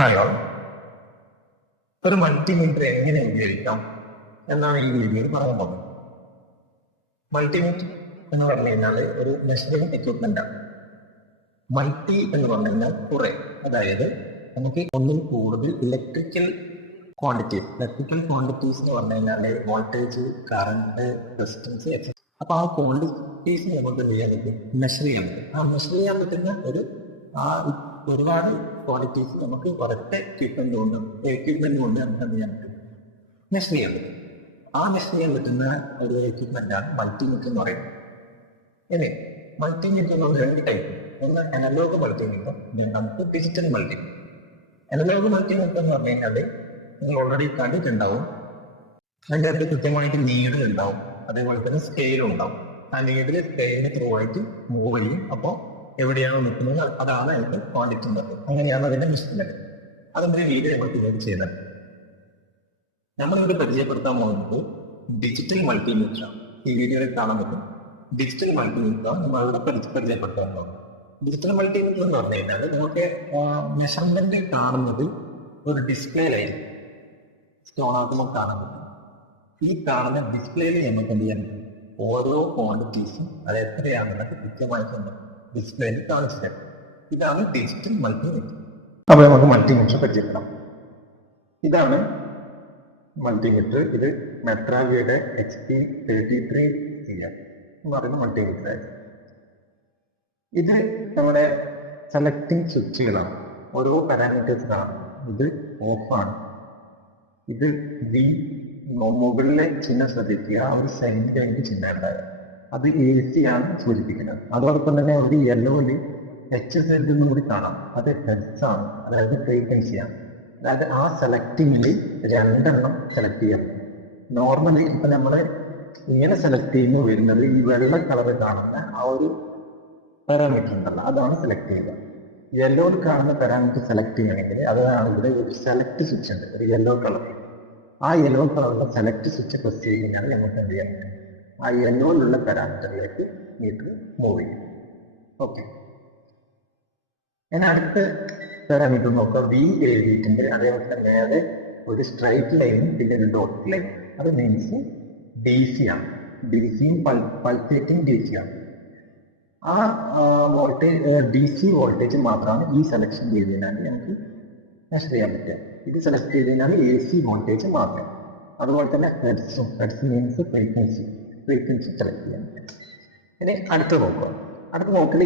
Hello, ഒരു multimeter എങ്ങനെ ഉപയോഗിക്കാം എന്നാണ് ഈ വീഡിയോയിൽ പറയാൻ പോകുന്നത്. മൾട്ടിമീറ്റർ എന്ന് പറഞ്ഞു കഴിഞ്ഞാൽ ഒരു മെഷറിംഗ് എക്യുപ്മെന്റ് ആണ്. മൾട്ടി എന്ന് പറഞ്ഞു കഴിഞ്ഞാൽ കുറെ, അതായത് നമുക്ക് ഒന്നിൽ കൂടുതൽ ഇലക്ട്രിക്കൽ ക്വാണ്ടിറ്റീസ് എന്ന് പറഞ്ഞു കഴിഞ്ഞാൽ വോൾട്ടേജ്, കറണ്ട്, റെസിസ്റ്റൻസ് എക്സെട്ര. അപ്പൊ ആ ക്വാണ്ടിറ്റീസ് നമുക്ക് എന്ത് ചെയ്യാൻ പറ്റും? മെഷർ ചെയ്യാൻ പറ്റും. ആ മെഷർ ചെയ്യാൻ പറ്റുന്ന ഒരുപാട് ക്വാളിറ്റീസ് നമുക്ക് ഒരൊറ്റ എക്യുപ്മെന്റ് കൊണ്ട് നമുക്ക് എന്ത് ചെയ്യാൻ പറ്റും? മെഷർ ചെയ്യാൻ പറ്റും. ആ മെഷർ ചെയ്യാൻ പറ്റുന്ന ഒരു എക്യുപ്മെന്റാണ് മൾട്ടിമീറ്റർ എന്ന് പറയുന്നത്. ഇനി മൾട്ടിമീറ്റർ എന്ന് പറഞ്ഞാൽ രണ്ട് ടൈപ്പ്. ഒന്ന് അനലോഗ് മൾട്ടിമീറ്റർ, രണ്ടാമത്തെ ഡിജിറ്റൽ മൾട്ടിമീറ്റർ. അനലോഗ് മൾട്ടിമീറ്റർ എന്ന് പറഞ്ഞു കഴിഞ്ഞാൽ നിങ്ങൾ ഓൾറെഡി കണ്ടിട്ടുണ്ടാവും. അതിൻ്റെ അകത്ത് കൃത്യമായിട്ട് നീഡിൽ ഉണ്ടാവും, അതേപോലെ തന്നെ സ്കെയിലും ഉണ്ടാവും. ആ നീഡിൽ സ്കെയിലിന് ത്രൂ ആയിട്ട് മൂവ് ചെയ്യും. അപ്പോൾ എവിടെയാണോ നിൽക്കുന്നത് അതാണ് അതിന്റെ ക്വാണ്ടിറ്റി ഉള്ളത്. അങ്ങനെയാണ് അതിന്റെ മെഷർമെന്റ്. അതെന്തൊരു വീഡിയോ നമ്മൾ പിന്നീട് ചെയ്യുന്നത്. നമ്മളിവിടെ പരിചയപ്പെടുത്താൻ പോകുന്നത് ഡിജിറ്റൽ മൾട്ടിമീറ്റർ ആണ്. ഈ വീഡിയോയിൽ കാണാൻ പറ്റും ഡിജിറ്റൽ മൾട്ടിമീറ്റർ നമ്മളിവിടെ പരിചയപ്പെടുത്താൻ പോകുന്നത്. ഡിജിറ്റൽ മൾട്ടിമീറ്റർ എന്ന് പറഞ്ഞു കഴിഞ്ഞാൽ നമുക്ക് മെഷർമെന്റ് കാണുന്നത് ഒരു ഡിസ്പ്ലേയിലായിരിക്കും. സ്റ്റോണാകുമ്പോൾ കാണാൻ പറ്റും. ഈ കാണുന്ന ഡിസ്പ്ലേയിൽ നമുക്ക് എന്ത് ചെയ്യാൻ പറ്റും? ഓരോ ക്വാണ്ടിറ്റീസും അത് എത്രയാണെന്നത് കൃത്യമായിട്ടുണ്ട് ഡിസ്പ്ലേയിൽ കാണിച്ചു തരും. ഇതാണ് ഡിജിറ്റൽ മൾട്ടിമീറ്റർ. അപ്പൊ നമുക്ക് മൾട്ടിമീറ്റർ പരിചയപ്പെടാം. ഇതാണ് മൾട്ടിമീറ്റർ. ഇത് മെട്രാവിയുടെ HP33 എന്ന് പറയുന്ന മൾട്ടിമീറ്റർ ആയിരുന്നു. ഇത് നമ്മുടെ സെലക്ടിങ് സ്വിച്ചുകളാണ്. ഓരോ പാരാമീറ്റേഴ്സ് കാണാം. ഇത് ഓഫാണ്. ഇത് മുകളിലെ ചിഹ്നം ശ്രദ്ധിക്കുക. ആ ഒരു സൈഡിലേക്ക് ചിഹ്നം ഉണ്ടായത് അത് AC ആണ് സൂചിപ്പിക്കുന്നത്. അതോടൊപ്പം തന്നെ ഒരു യെല്ലോയിൽ HZ എന്നും കൂടി കാണാം. അത് ഹെർട്സ് ആണ്, അതായത് ഫ്രീക്വൻസിയാണ്. അതായത് ആ സെലക്ടിങ്ങിൽ രണ്ടെണ്ണം സെലക്ട് ചെയ്യാം. നോർമലി ഇപ്പൊ നമ്മൾ ഇങ്ങനെ സെലക്ട് ചെയ്യുന്നു വരുന്നത് ഈ വെള്ള കളർ കാണുന്ന ആ ഒരു പാരാമീറ്റർ ഉണ്ടല്ലോ, അതാണ് സെലക്ട് ചെയ്യുക. യെല്ലോയിൽ കാണുന്ന പാരാമീറ്റർ സെലക്ട് ചെയ്യണമെങ്കിൽ അതാണ് ഇവിടെ ഒരു സെലക്ട് സ്വിച്ച് ഉണ്ട്, ഒരു യെല്ലോ കളർ. ആ യെല്ലോ കളറിലെ സെലക്ട് സ്വിച്ച് പ്രസ് ചെയ്ത് കഴിഞ്ഞാൽ നമുക്ക് എന്ത് ചെയ്യാൻ പറ്റും? ആ യെല്ലോയിലുള്ള പാരാമീറ്ററിലേക്ക് മീറ്റർ മൂവ് ചെയ്യും. ഓക്കെ, ഞാൻ അടുത്ത പാരാമീറ്റർ നോക്കാം. V എഴുതിയിട്ടുണ്ട്. അതേപോലെ തന്നെ നേരെ ഒരു സ്ട്രൈറ്റ് ലൈനും പിന്നെ ഒരു ഡോട്ട് ലൈൻ. അത് മീൻസ് DC ആണ്. DCയും പൾസേറ്റിംഗ് DC ആണ്. ആ വോൾട്ടേജ് DC വോൾട്ടേജ് മാത്രമാണ് ഈ സെലക്ഷൻ ചെയ്ത് കഴിഞ്ഞാൽ നമുക്ക് മെഷർ ചെയ്യാൻ പറ്റുക. ഇത് സെലക്ട് ചെയ്ത് കഴിഞ്ഞാൽ AC വോൾട്ടേജ് മാത്രം. അതുപോലെ തന്നെ ഹെർട്സ് മീൻസ് ഫ്രീക്വൻസി സെലക്ട് ചെയ്യാൻ പറ്റും. ഇനി അടുത്ത് നോക്കുക.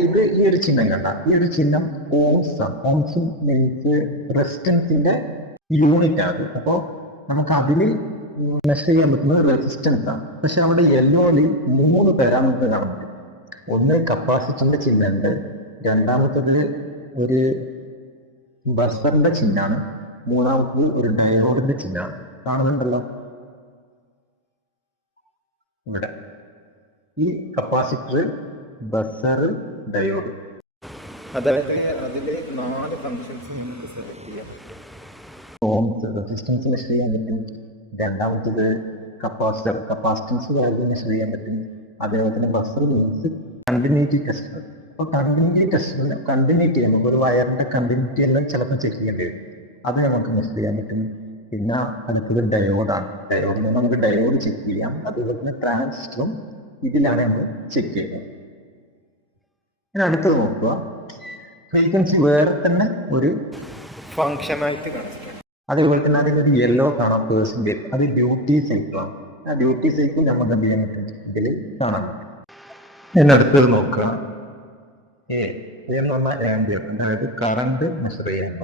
ഇത് ഈ ഒരു ചിഹ്നം കണ്ട, ഈ ഒരു ചിഹ്നം ഓംസ് ആണ്. ഓംസ് മീൻസ് റെസിസ്റ്റൻസിന്റെ യൂണിറ്റ് ആണ്. അപ്പോൾ നമുക്ക് അതിൽ മെഷർ ചെയ്യാൻ പറ്റുന്നത് റെസിസ്റ്റൻസ് ആണ്. പക്ഷെ നമ്മുടെ യെല്ലോയിൽ 3 പാരാമീറ്റർ കാണാൻ പറ്റും. ഒന്ന് കപ്പാസിറ്ററിന്റെ ചിഹ്നമുണ്ട്, രണ്ടാമത്തതിൽ ഒരു ബസറിന്റെ ചിഹ്നമാണ്, മൂന്നാമത്തത് ഒരു ഡയോഡിന്റെ ചിഹ്നമാണ്. കാണുന്നുണ്ടല്ലോ ഇവിടെ. ഈ കപ്പാസിറ്റർ, ബസർ, ഡയോഡ്, അതായത് അതിലെ 4 ഫങ്ഷൻസ് നമുക്ക് സെലക്ട് ചെയ്യാം. ഓംസ് റെസിസ്റ്റൻസ് മെഷർ ചെയ്യാൻ പറ്റും. രണ്ടാമത്തത് കപ്പാസിറ്റൻസ് വാല്യൂ മെഷർ ചെയ്യാൻ പറ്റും. അതേപോലെ തന്നെ ബസർ മീൻസ് കണ്ടിന്യൂറ്റി ടെസ്റ്റ്. അപ്പോൾ കണ്ടിന്യൂറ്റി നമുക്ക് ഒരു വയറിന്റെ കണ്ടിന്യൂറ്റി എല്ലാം ചിലപ്പോൾ ചെക്ക് ചെയ്യേണ്ടി വരും. അത് നമുക്ക് മെഷർ ചെയ്യാൻ പറ്റും. പിന്നെ അടുത്തത് ഡയോഡാണ്. ഡയോഡിന് നമുക്ക് ഡയോഡ് ചെക്ക് ചെയ്യാം. അതുപോലെ തന്നെ ട്രാൻസിസ്റ്ററും ഇതിലാണ് നമ്മൾ ചെക്ക് ചെയ്യുന്നത്. ഇനി അടുത്തത് നോക്കുക. ഫ്രീക്വൻസി വേറെ തന്നെ ഒരു ഫങ്ഷനായിട്ട് കാണിച്ചിട്ടുണ്ട്. അതേപോലെ തന്നെ അതിലൊരു യെല്ലോ കാണാം പേഴ്സൻറ്റേജ്. അത് ഡ്യൂട്ടി സൈക്കിളാണ്. ആ ഡ്യൂട്ടി സൈക്കിൾ നമുക്ക് എന്ത് ചെയ്യാൻ പറ്റും? ഇതിൽ കാണാൻ പറ്റും. ഇനി അടുത്തത് നോക്കുക. എന്ന് പറഞ്ഞാൽ ആംബിയർ, അതായത് കറണ്ട് മെഷർ ചെയ്യാൻ.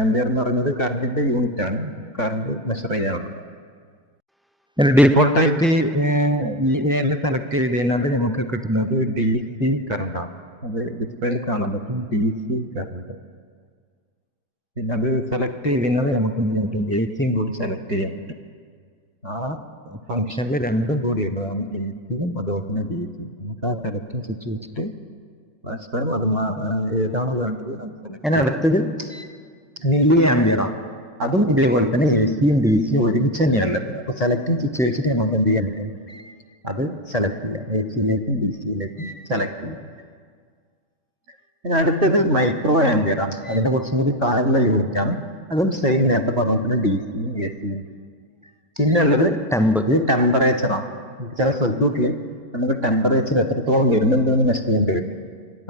ആംബിയർ എന്ന് പറയുന്നത് കറണ്ടിന്റെ യൂണിറ്റ് ആണ്. കറണ്ട് മെഷർ ചെയ്യാറുണ്ട്. ഡിഫോൾട്ടായിട്ട് ഈ ഏരിയ സെലക്ട് ചെയ്ത് കഴിഞ്ഞാൽ നമുക്ക് കിട്ടുന്നത് DC കറണ്ടാണ്. അത് ഡിസ്പ്ലേയിൽ കാണാൻ പറ്റും, DC കറണ്ട്. പിന്നെ അത് സെലക്ട് ചെയ്യുന്നത് നമുക്ക് എന്ത് ചെയ്യാൻ പറ്റും? ACയും കൂടി സെലക്ട് ചെയ്യാൻ പറ്റും. ആ ഫംഗ്ഷനിൽ രണ്ടും കൂടി ഉള്ളതാണ്, ACയും അതുപോലെ തന്നെ DC. നമുക്ക് ആ സെലക്ട് സ്വിച്ച് വെച്ചിട്ട് പരസ്പരം അത് ഏതാണ് വേണ്ടത്. ഞാൻ അടുത്തത് മില്ലി ആംബിയറാണ്. അതും ഇതേപോലെ തന്നെ ACയും DCയും ഒരുമിച്ച് തന്നെയാണുള്ളത്. അപ്പോൾ സെലക്ട് സ്വിച്ച് വെച്ചിട്ട് നമുക്ക് എന്ത് ചെയ്യാൻ പറ്റും? അത് സെലക്ട് ചെയ്യാം. ACയിലേക്കും DCയിലേക്കും സെലക്ട് ചെയ്യാം. ഇനി അടുത്തത് മൈക്രോ ആംപിയർ ആണ്. അതിന്റെ കുറച്ചും കൂടി താഴെയുള്ള യൂണിറ്റ് ആണ്. അതും സെയിം നേരത്തെ പറഞ്ഞ ഡി സിയും എ സിയും. പിന്നെ ഉള്ളത് ഇത് ടെമ്പറേച്ചർ ആണ്. ചില സ്ഥലത്തൊക്കെ നമുക്ക് ടെമ്പറേച്ചർ എത്രത്തോളം വരുന്നുണ്ടെന്ന് മെഷർ ചെയ്യേണ്ടി വരും.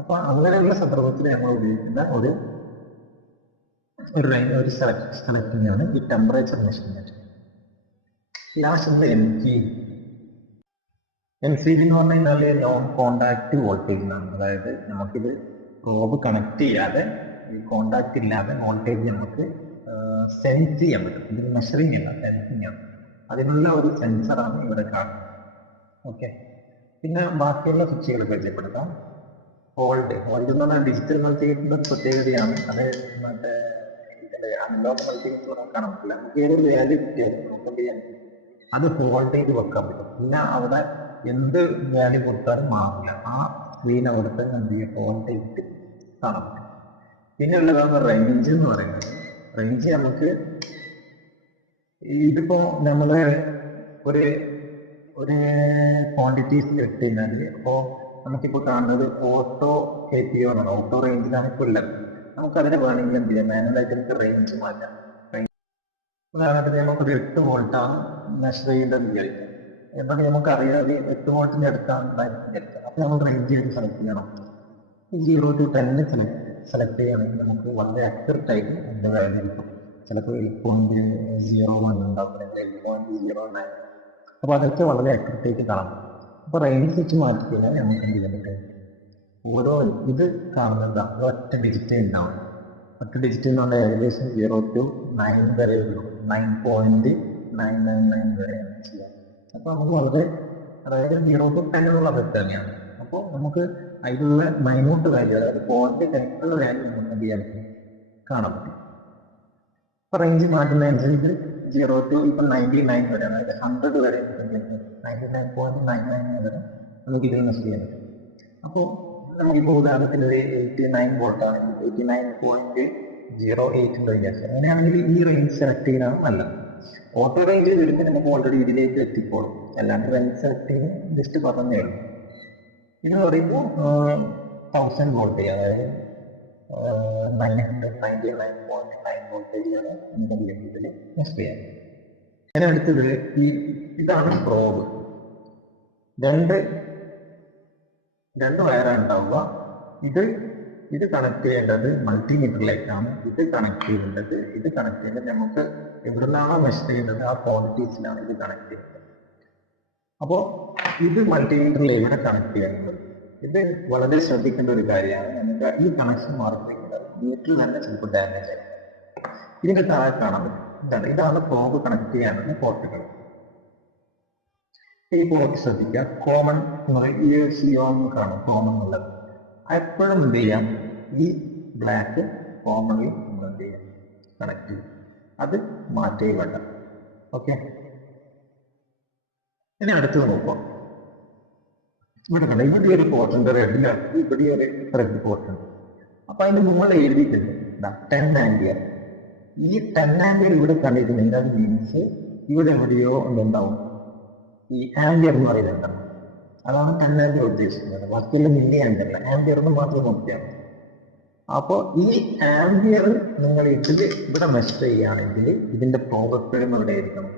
അപ്പൊ അങ്ങനെയുള്ള സന്ദർഭത്തിൽ നമ്മൾ ഉപയോഗിക്കുന്ന ഒരു സെലക്ടിംഗ് ആണ് ഈ temperature measurement. Last N C B എന്ന് പറഞ്ഞു കഴിഞ്ഞാൽ നോൺ കോണ്ടാക്ട് വോൾട്ടേജ് എന്നാണ്. അതായത് നമുക്കിത് പ്രോബ് കണക്ട് ചെയ്യാതെ ഈ കോണ്ടാക്ട് ഇല്ലാതെ വോൾട്ടേജ് നമുക്ക് സെൻസ് ചെയ്യാൻ പറ്റും. ഇത് മെഷറിംഗ് അല്ല, സെൻസിങ് ആണ്. അതിനുള്ള ഒരു സെൻസറാണ് ഇവിടെ കാണുന്നത്. ഓക്കെ, പിന്നെ ബാക്കിയുള്ള സ്വിച്ചുകൾ പരിചയപ്പെടുത്താം. ഹോൾഡ് എന്ന് പറഞ്ഞാൽ ഡിജിറ്റൽ മൾട്ടിമീറ്ററിന്റെ ഒരു പ്രത്യേകതയാണ്. അത് മറ്റേ അനലോഗ് മൾട്ടിമീറ്റർ നോക്കാൻ പറ്റില്ല. നമുക്ക് ഏതൊരു വാല്യൂ കിട്ടിയാലും അത് ഹോൾഡ് ചെയ്ത് വെക്കാൻ പറ്റും. പിന്നെ അവിടെ എന്ത് വാല്യൂ കൊടുത്താലും മാറില്ല. ആ സ്ക്രീൻ അവിടുത്തെ എന്ത് ചെയ്യുക, ഹോൾഡ് ചെയ്തിട്ട് കാണാൻ പറ്റും. പിന്നെ ഉള്ളതാണ് റേഞ്ച് എന്ന് പറയുന്നത്. റേഞ്ച് നമുക്ക് ഇതിപ്പോ നമ്മള് ഒരു ക്വാണ്ടിറ്റീസ് എടുത്തു കഴിഞ്ഞാൽ ഇപ്പോ നമുക്കിപ്പോ കാണുന്നത് ഓട്ടോ KPO ആണ്. ഓട്ടോ റേഞ്ചിലാണ് ഇപ്പോൾ ഉള്ളത്. നമുക്കതിനെ വേണമെങ്കിൽ എന്ത് ചെയ്യാം, മാനുവലായിട്ട് നമുക്ക് റേഞ്ച് മാറ്റാം. ഉദാഹരണത്തിന് നമുക്കൊരു 8 വോൾട്ടാണ് മെഷർ ചെയ്യേണ്ടത് വിചാരിക്കാം. എന്നാൽ നമുക്കറിയാതെ 8 വോൾട്ടിന്റെ അടുത്താണ് വിചാരിക്കാം. അപ്പൊ നമ്മൾ റേഞ്ച് ചെയ്ത് സെലക്ട് ചെയ്യണം. 0 to 10 സെലക്ട് ചെയ്യുകയാണെങ്കിൽ നമുക്ക് വളരെ അക്യുറേറ്റ് ആയിട്ട് അതിന്റെ വാല്യൂ കിട്ടും. ചിലപ്പോൾ 8.01 ഉണ്ടാവും, 8.09. അപ്പൊ അതൊക്കെ വളരെ അക്യുറേറ്റ് ആയിട്ട് കാണാം. അപ്പൊ റേഞ്ച് വെച്ച് മാറ്റി കഴിഞ്ഞാൽ നമുക്ക് എന്ത് ചെയ്യാൻ പറ്റും, ഓരോ ഇത് കാണുന്നത് ഒറ്റ ഡിജിറ്റ് ഉണ്ടാവും. ഒറ്റ ഡിജിറ്റ് എന്ന് പറഞ്ഞാൽ ഏകദേശം 0 to 9 വരെ ഉള്ളൂ. 9.999 വരെ ചെയ്യാം. അപ്പൊ നമുക്ക് വളരെ, അതായത് 0 to 10 എന്നുള്ള അവസ്ഥ തന്നെയാണ്. അപ്പോൾ നമുക്ക് അതിലുള്ള മൈന്യൂട്ട് വാല്യൂ, അതായത് 0.10 വാല്യൂ നമുക്ക് എന്ത് ചെയ്യാൻ പറ്റും, കാണാൻ പറ്റും. അപ്പൊ റേഞ്ച് മാറ്റുന്നതനുസരിച്ച് 0 to ഇപ്പൊ 99 വരെ, അതായത് 100 വരെ, 99.99 വരെ നമുക്ക് ഇതിൽ മെഷർ ചെയ്യാൻ പറ്റും. അപ്പോൾ നമുക്കിപ്പോൾ ഉദാഹരണത്തിന് ഒരു 89 വോൾട്ട് ആണെങ്കിൽ 89.08 വിചാരിച്ചു. അങ്ങനെയാണെങ്കിൽ ഈ റേഞ്ച് സെലക്ട് ചെയ്യുന്നതാണ് നല്ലത്. ഓട്ടോ റേഞ്ച് വരുമ്പോൾ നമുക്ക് ഓൾറെഡി ഇതിലേക്ക് എത്തിക്കോളും. അല്ലാണ്ട് റേഞ്ച് സെലക്ട് ചെയ്യുന്നത് ജസ്റ്റ് പറഞ്ഞേ ഉള്ളൂ. ഇത് പറയുമ്പോൾ 1000 വോൾട്ടേജ്, അതായത് 999.9 വോൾട്ടേജ് വരെ നമുക്ക് ഇതിൽ മെഷർ ചെയ്യാം. അതിനടുത്തത് ഇതാണ് പ്രോബ്. രണ്ട് വയറാണ് ഉണ്ടാവുക. ഇത് കണക്ട് ചെയ്യേണ്ടത് മൾട്ടിമീറ്ററിലേക്കാണ്. ഇത് കണക്ട് ചെയ്യേണ്ടത് നമുക്ക് എവിടെ നിന്നാണോ മെഷർ ചെയ്യുന്നത് ആ ക്വാണ്ടിറ്റീസിലാണ് ഇത് കണക്ട് ചെയ്യുന്നത്. അപ്പോൾ ഇത് മൾട്ടിമീറ്ററിൽ എവിടെ കണക്ട് ചെയ്യുന്നത്, ഇത് വളരെ ശ്രദ്ധിക്കേണ്ട ഒരു കാര്യമാണ്. നമുക്ക് ഈ കണക്ഷൻ മാറിക്കഴിഞ്ഞാൽ മീറ്ററിൽ തന്നെ ചിലപ്പോൾ ഡാമേജ് ആയി. ഇതിന്റെ താഴെ കാണാൻ പറ്റും. ഇതാണ് പ്രോബ് കണക്ട് ചെയ്യാനുള്ള പോർട്ടുകൾ. ഈ പോർട്ട് ശ്രദ്ധിക്കുക, കോമൺ കാണും, കോമൺ എന്നുള്ളത് എപ്പോഴും എന്ത് ചെയ്യാം, ഈ ബ്ലാക്ക് കോമണിൽ നമ്മൾ എന്ത് ചെയ്യാം, കണക്ട് ചെയ്യും. അത് മാറ്റുകയും വേണ്ട. ഓക്കെ, ഇനി അടുത്തത് നോക്കാം. ഇവിടെ കണ്ട ഇവിടെ ഒരു പോർട്ട് ഉണ്ട്, റെഡിലാണ്. ഇവിടെ ഒരു റെഡ് പോർട്ട് ഉണ്ട്. അപ്പൊ അതിന്റെ മുകളിൽ എഴുതിയിട്ടുണ്ട് 10 ആംപിയർ. ഈ 10 ആംപിയർ ഇവിടെ കണ്ടിട്ടുണ്ടെങ്കിൽ അത് മീൻസ് ഇവിടെ എവിടെയോ എന്തുണ്ടാവും, ഈ ആംപിയർ എന്ന് പറയുന്നത്. അതാണ് 10 ആംപിയർ ഉദ്ദേശിക്കുന്നത്. ബാക്കിയുള്ള മില്ലി ആംപിയർ അല്ല, ആംപിയർ എന്ന് മാത്രം നോക്കിയാൽ. അപ്പോൾ ഈ ആംപിയർ നിങ്ങൾ ഇവിടെ മെഷർ ചെയ്യുകയാണെങ്കിൽ ഇതിന്റെ പ്രോബ് എപ്പോഴും ഇവിടെ ആയിരിക്കണം,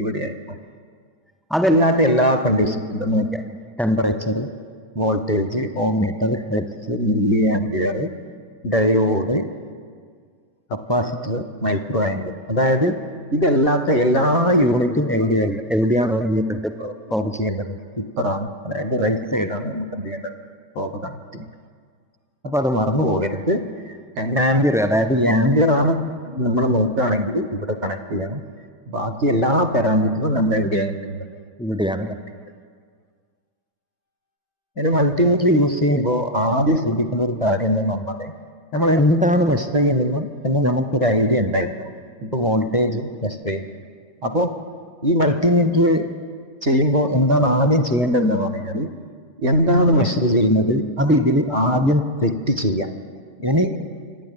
ഇവിടെ ആയിരിക്കണം. അതല്ലാത്ത എല്ലാ കണ്ടീഷൻസും നോക്കിയാൽ temperature, voltage, ohmmeter, hertz, milli ampere, diode, capacitor, micro ampere, അതായത് ഇതല്ലാത്ത എല്ലാ യൂണിറ്റും എവിടെയാണോ ഈ പ്രോബ് ചെയ്യേണ്ടത്, ഇപ്പറാണ്, അതായത് റൈറ്റ് സൈഡാണ് നമുക്ക് എന്ത് ചെയ്യേണ്ടത്, പ്രോബ് കണക്ട് ചെയ്യുന്നത്. അപ്പൊ അത് മറന്നു പോകരുത്. 10 ആംപിയർ, അതായത് ആംപിയർ ആണ് നമ്മൾ നോക്കുകയാണെങ്കിൽ ഇവിടെ കണക്ട് ചെയ്യണം. ബാക്കി എല്ലാ പാരാമീറ്ററും നമ്മൾ ഇവിടെയാണ് കണക്ട് ചെയ്യുന്നത്. ഒരു മൾട്ടിമീറ്റർ യൂസ് ചെയ്യുമ്പോൾ ആദ്യം ശ്രദ്ധിക്കുന്ന ഒരു കാര്യം എന്താണെന്ന് പറഞ്ഞാൽ നമ്മൾ എന്താണ് മെഷർ ചെയ്യുന്നത് എന്ന് നമുക്കൊരു ഐഡിയ ഉണ്ടായിരിക്കും. ഇപ്പോൾ വോൾട്ടേജ് മെഷർ ചെയ്യും. അപ്പോൾ ഈ മൾട്ടിമീറ്റർ ചെയ്യുമ്പോൾ എന്താണ് ആദ്യം ചെയ്യേണ്ടതെന്ന് പറഞ്ഞാൽ, എന്താണ് മെഷർ ചെയ്യുന്നത് അത് ഇതിൽ ആദ്യം സെറ്റ് ചെയ്യാം. ഇനി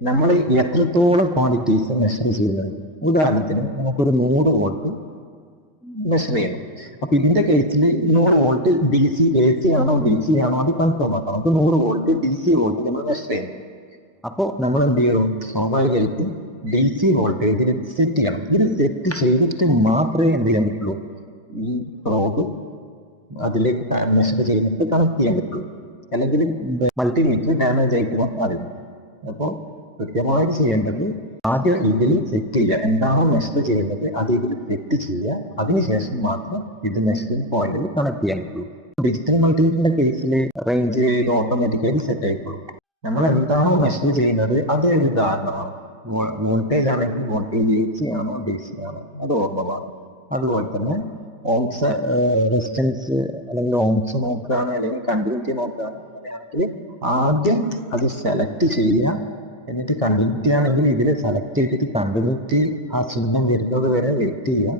നമ്മൾ എത്രത്തോളം ക്വാണ്ടിറ്റീസ് മെഷർ ചെയ്യുന്നത്, ഉദാഹരണത്തിന് നമുക്കൊരു 100 വോൾട്ട് മെഷർ ചെയ്യണം. അപ്പൊ ഇതിന്റെ കേസിൽ 100 volt D C A C ആണോ ഡി സി ആണോ അത് കൺഫേം ആക്കണം. അപ്പൊ 100 വോൾട്ട് ഡി സി വോൾട്ട് നമ്മൾ മെഷർ ചെയ്യണം. അപ്പോൾ നമ്മൾ എന്ത് ചെയ്യണം, സ്വാഭാവികമായിട്ടും ഡി സി വോൾട്ടേജിന് സെറ്റ് ചെയ്യണം. ഇത് സെറ്റ് ചെയ്തിട്ട് മാത്രമേ എന്ത് ചെയ്യാൻ പറ്റുള്ളൂ, ഈ പ്രോബ് അതിലേക്ക് മെഷർ ചെയ്തിട്ട് കണക്ട് ചെയ്യാൻ പറ്റുള്ളൂ. അല്ലെങ്കിൽ മൾട്ടിമീറ്റർ ഡാമേജ് ആയിട്ട് പോകാൻ പാടില്ല. അപ്പോൾ കൃത്യമായി ചെയ്യേണ്ടത് ആദ്യം ഇതിൽ സെറ്റ് ചെയ്യുക, എന്താണോ മെഷർ ചെയ്യുന്നത് അത് ഇതിൽ സെറ്റ് ചെയ്യുക. അതിനുശേഷം മാത്രം ഇത് മെഷറിംഗ് പോയിന്റിൽ കണക്ട് ചെയ്യാൻ പറ്റുള്ളൂ. ഡിജിറ്റൽ മൾട്ടിമീറ്ററിന്റെ കേസിൽ റേഞ്ച് ഓട്ടോമാറ്റിക്കലി സെറ്റ് ആയിക്കോളും. നമ്മൾ എന്താണോ മെഷർ ചെയ്യുന്നത് അത് ഒരു ധാരണമാണ്. വോൾട്ടേജ് ആണെങ്കിൽ വോൾട്ടേജ് എ സി ആണോ ഡി സി ആണോ അത് ഓർമ്മമാണ്. അതുപോലെ തന്നെ ഓംസ് റെസിസ്റ്റൻസ് അല്ലെങ്കിൽ ഓംസ് നോക്കുകയാണ് അല്ലെങ്കിൽ കണ്ടിന്യൂറ്റി നോക്കുകയാണ് അങ്ങനെയാണെങ്കിൽ ആദ്യം അത് സെലക്ട് ചെയ്യുക. എന്നിട്ട് കണ്ടിന്യൂറ്റി ആണെങ്കിൽ ഇതിൽ സെലക്ട് ചെയ്തിട്ട് കണ്ടിന്യൂറ്റി ആ ചിഹ്നം വരുന്നത് വരെ വെയിറ്റ് ചെയ്യുക.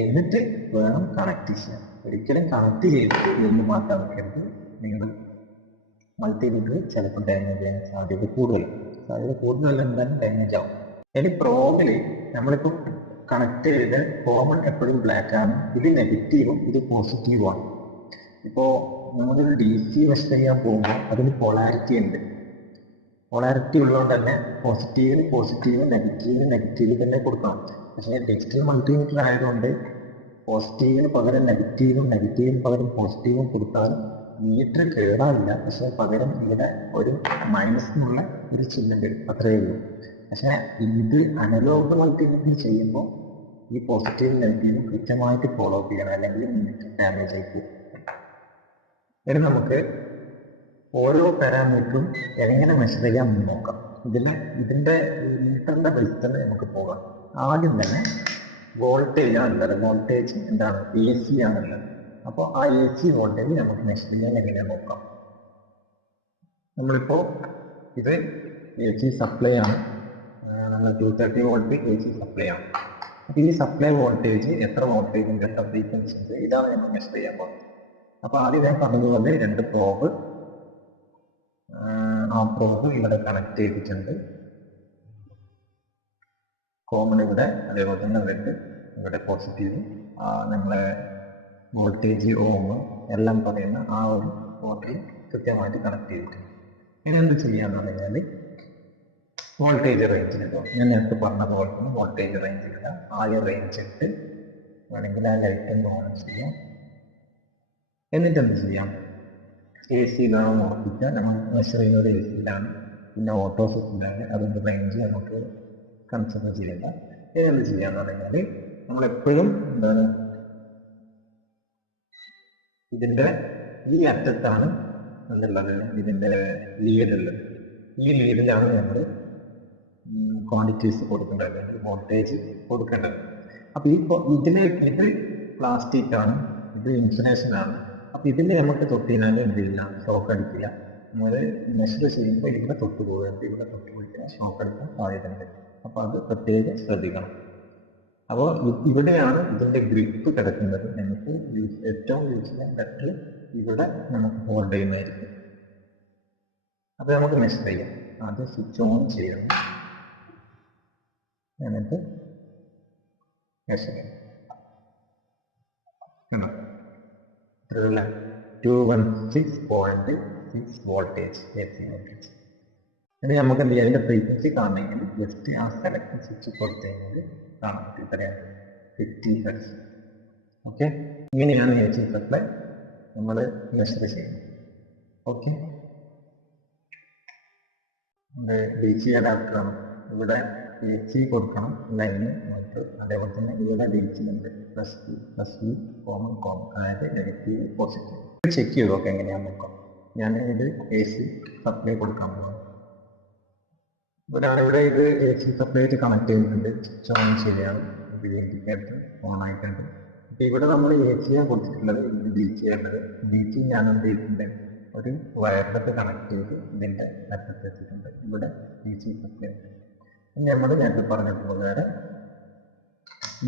എന്നിട്ട് വേണം കണക്ട് ചെയ്യാൻ. ഒരിക്കലും കണക്ട് ചെയ്തിട്ട് നിന്ന് മാറ്റാൻ നിൽക്കരുത്. നിങ്ങൾ മൾട്ടിമീറ്റർ ചിലപ്പോൾ ഡാമേജ് ചെയ്യാൻ സാധ്യത കൂടുതൽ എന്തായാലും ഡാമേജ് ആവും. ഇനി പ്രോബില് നമ്മളിപ്പോൾ കണക്ട് ചെയ്ത് കോമൺ എപ്പോഴും ബ്ലാക്ക് ആണ്, ഇത് നെഗറ്റീവും ഇത് പോസിറ്റീവുമാണ്. ഇപ്പോൾ നമ്മളൊരു ഡി സി മെഷർ ചെയ്യാൻ പോകുമ്പോൾ അതിന് പൊളാരിറ്റി ഉണ്ട്. പൊളാരിറ്റി ഉള്ളതുകൊണ്ട് തന്നെ പോസിറ്റീവ് നെഗറ്റീവ് തന്നെ കൊടുക്കണം. പക്ഷേ ഡിജിറ്റൽ മൾട്ടിമീറ്റർ ആയതുകൊണ്ട് പോസിറ്റീവിന് പകരം നെഗറ്റീവിന് പകരം പോസിറ്റീവും കൊടുത്താലും മീറ്റർ കേടാവില്ല. പക്ഷെ പകരം ഇവിടെ ഒരു മൈനസിനുള്ള ഒരു ചിഹ്നം വരും, അത്രയേ ഉള്ളൂ. പക്ഷെ ഇത് അനലോഗ് മൾട്ടിമീറ്റർ ചെയ്യുമ്പോൾ ഈ പോസിറ്റീവും നെഗറ്റീവും കൃത്യമായിട്ട് ഫോളോ അപ്പ് ചെയ്യണം, അല്ലെങ്കിൽ മീറ്റർ ഡാമേജ് ആയിട്ട്. ഇനി നമുക്ക് ഓരോ പാരാമീറ്ററും എങ്ങനെ മെഷർ ചെയ്യാൻ നോക്കാം. ഇതിന്റെ മീറ്ററിന്റെ ബേസിൽ നമുക്ക് പോകാം. ആദ്യം തന്നെ വോൾട്ടേജ് ആണുള്ളത്. വോൾട്ടേജ് എന്താണ്, എ സി ആണുള്ളത്. അപ്പോൾ ആ എ സി വോൾട്ടേജ് നമുക്ക് മെഷർ ചെയ്യാൻ എങ്ങനെയാ നോക്കാം. നമ്മളിപ്പോൾ ഇത് എ സി സപ്ലൈ ആണ്, 230 വോൾട്ട് എ സി സപ്ലൈ ആണ്. അപ്പോൾ ഈ സപ്ലൈ വോൾട്ടേജ് എത്ര വോൾട്ടേജ് ഉണ്ട്, എത്ര ഫ്രീക്വൻസി ഉണ്ട്, ഇതാണ് നമ്മൾ മെഷർ ചെയ്യാൻ പോകുന്നത്. അപ്പോൾ ആദ്യം ഞാൻ പറഞ്ഞതുപോലെ 2 പ്രോബ്, ആ പ്രോബ് ഇവിടെ കണക്ട് ചെയ്തിട്ടുണ്ട്. കോമൺ ഇവിടെ, അതേപോലെ തന്നെ റെഡ് ഇവിടെ പോസിറ്റീവ്, നമ്മളെ വോൾട്ടേജ് ഓം എല്ലാം പറയുന്ന ആ ഒരു പോർട്ടിൽ കൃത്യമായിട്ട് കണക്ട് ചെയ്തിട്ടുണ്ട്. ഇനി എന്ത് ചെയ്യാന്ന് പറഞ്ഞാൽ വോൾട്ടേജ് റേഞ്ചിലിട്ടോ, ഞാൻ നേരത്തെ പറഞ്ഞ പോലെ തന്നെ വോൾട്ടേജ് റേഞ്ചിലില്ല. ആദ്യം റേഞ്ച് ഇട്ട് വേണമെങ്കിൽ ആ ലൈറ്റ് ഒന്ന് ഓൺ ചെയ്യാം. എന്നിട്ട് എന്ത് ചെയ്യാം, എ സിയിലാണോ ഉറപ്പിക്കുക. നമ്മൾ മെഷർ ചെയ്യുന്നത് എ സിയിലാണ്, പിന്നെ ഓട്ടോ സെറ്റിലാണ്, അതുകൊണ്ട് റേഞ്ച് നമുക്ക് കൺസിഡർ ചെയ്യണ്ട. ഇനി എന്ത് ചെയ്യാന്ന് പറഞ്ഞാൽ നമ്മളെപ്പോഴും എന്താണ് ഇതിന്റെ ഈ അറ്റത്താണ് എന്നുള്ളത് ഇതിന്റെ ലീഡ് ഉള്ളത്. ഈ ലീഡിലാണ് നമ്മൾ ക്വാണ്ടിറ്റീസ് കൊടുക്കേണ്ടത്, അല്ലെങ്കിൽ വോൾട്ടേജ് കൊടുക്കേണ്ടത്. അപ്പൊ ഇത് പ്ലാസ്റ്റിക് ആണ്, ഇത് ഇൻസുലേഷൻ ആണ്. അപ്പൊ ഇതിന് നമുക്ക് തൊട്ടിനാലും എന്തില്ല, ഷോക്ക് അടിക്കില്ല. നമ്മൾ മെഷർ ചെയ്യുമ്പോൾ ഇവിടെ തൊട്ട് പോകരുത്, ഇവിടെ തൊട്ട് പോയിട്ട് ഷോക്ക് അടിക്കാൻ സാധ്യതയുണ്ട്. അപ്പൊ അത് പ്രത്യേകം ശ്രദ്ധിക്കണം. അപ്പോൾ ഇവിടെയാണ് ഇതിന്റെ ഗ്രിപ്പ് കിടക്കുന്നത്. നമുക്ക് ഏറ്റവും യൂസ് ചെയ്യാൻ ബെറ്റർ ഇവിടെ നമുക്ക് ഹോൾഡ് ചെയ്യുന്നതായിരിക്കും. അത് നമുക്ക് മെഷർ ചെയ്യാം. ആദ്യം സ്വിച്ച് ഓൺ ചെയ്യണം, എന്നിട്ട് മെഷർ ചെയ്യാം. 216.6 വോൾട്ടേജ് എ സി വോൾട്ടേജ്. ഇനി നമുക്ക് എന്ത് ചെയ്യാം, അതിന്റെ ഫ്രീക്വൻസി കാണണമെങ്കിൽ ജസ്റ്റ് ആ സെലക്ട് സ്വിച്ച് കൊടുത്തു കഴിഞ്ഞാൽ കാണാം. ഇത്രയാണ് 50 ഹെർട്സ്. ഓക്കെ, ഇങ്ങനെയാണ് എ സി സപ്ലൈ നമ്മൾ മെഷർ ചെയ്യുന്നത്. ഓക്കെ, ഡി സി അഡാപ്റ്ററാണ്. ഇവിടെ എ സി കൊടുക്കണം ലൈന് മോട്ടർ, അതേപോലെ തന്നെ ഇവിടെ ഡി സി ഉണ്ട്, പ്ലസ് കോമൺ, അതായത് നെഗറ്റീവ് പോസിറ്റീവ്. ചെക്ക് ചെയ്ത് നോക്കാം എങ്ങനെയാണെന്ന് നോക്കാം. ഞാൻ ഇത് എ സി സപ്ലൈ കൊടുക്കാൻ പോകാം. ഇവിടെ ഇത് എ സി സപ്ലൈ ആയിട്ട് കണക്ട് ചെയ്തിട്ടുണ്ട്. സ്വിച്ച് ഓൺ ശരിയാണ്, ഇൻഡിക്കേറ്റർ ഓൺ ആയിട്ടുണ്ട്. അപ്പൊ ഇവിടെ നമ്മൾ എ സിയാണ് കൊടുത്തിട്ടുള്ളത്, ഇത് ഡി സി ആണുള്ളത്. ഡി സി ഞാൻ എന്ത് ചെയ്തിട്ടുണ്ട്, ഒരു വയറിലൊക്കെ കണക്ട് ചെയ്ത് ഇതിന്റെ അറ്റത്ത് എത്തിയിട്ടുണ്ട്. ഇവിടെ ഡി സി സപ്ലൈ ഉണ്ട്. ഇനി നമ്മൾ നേരത്തെ പറഞ്ഞതുപോലെ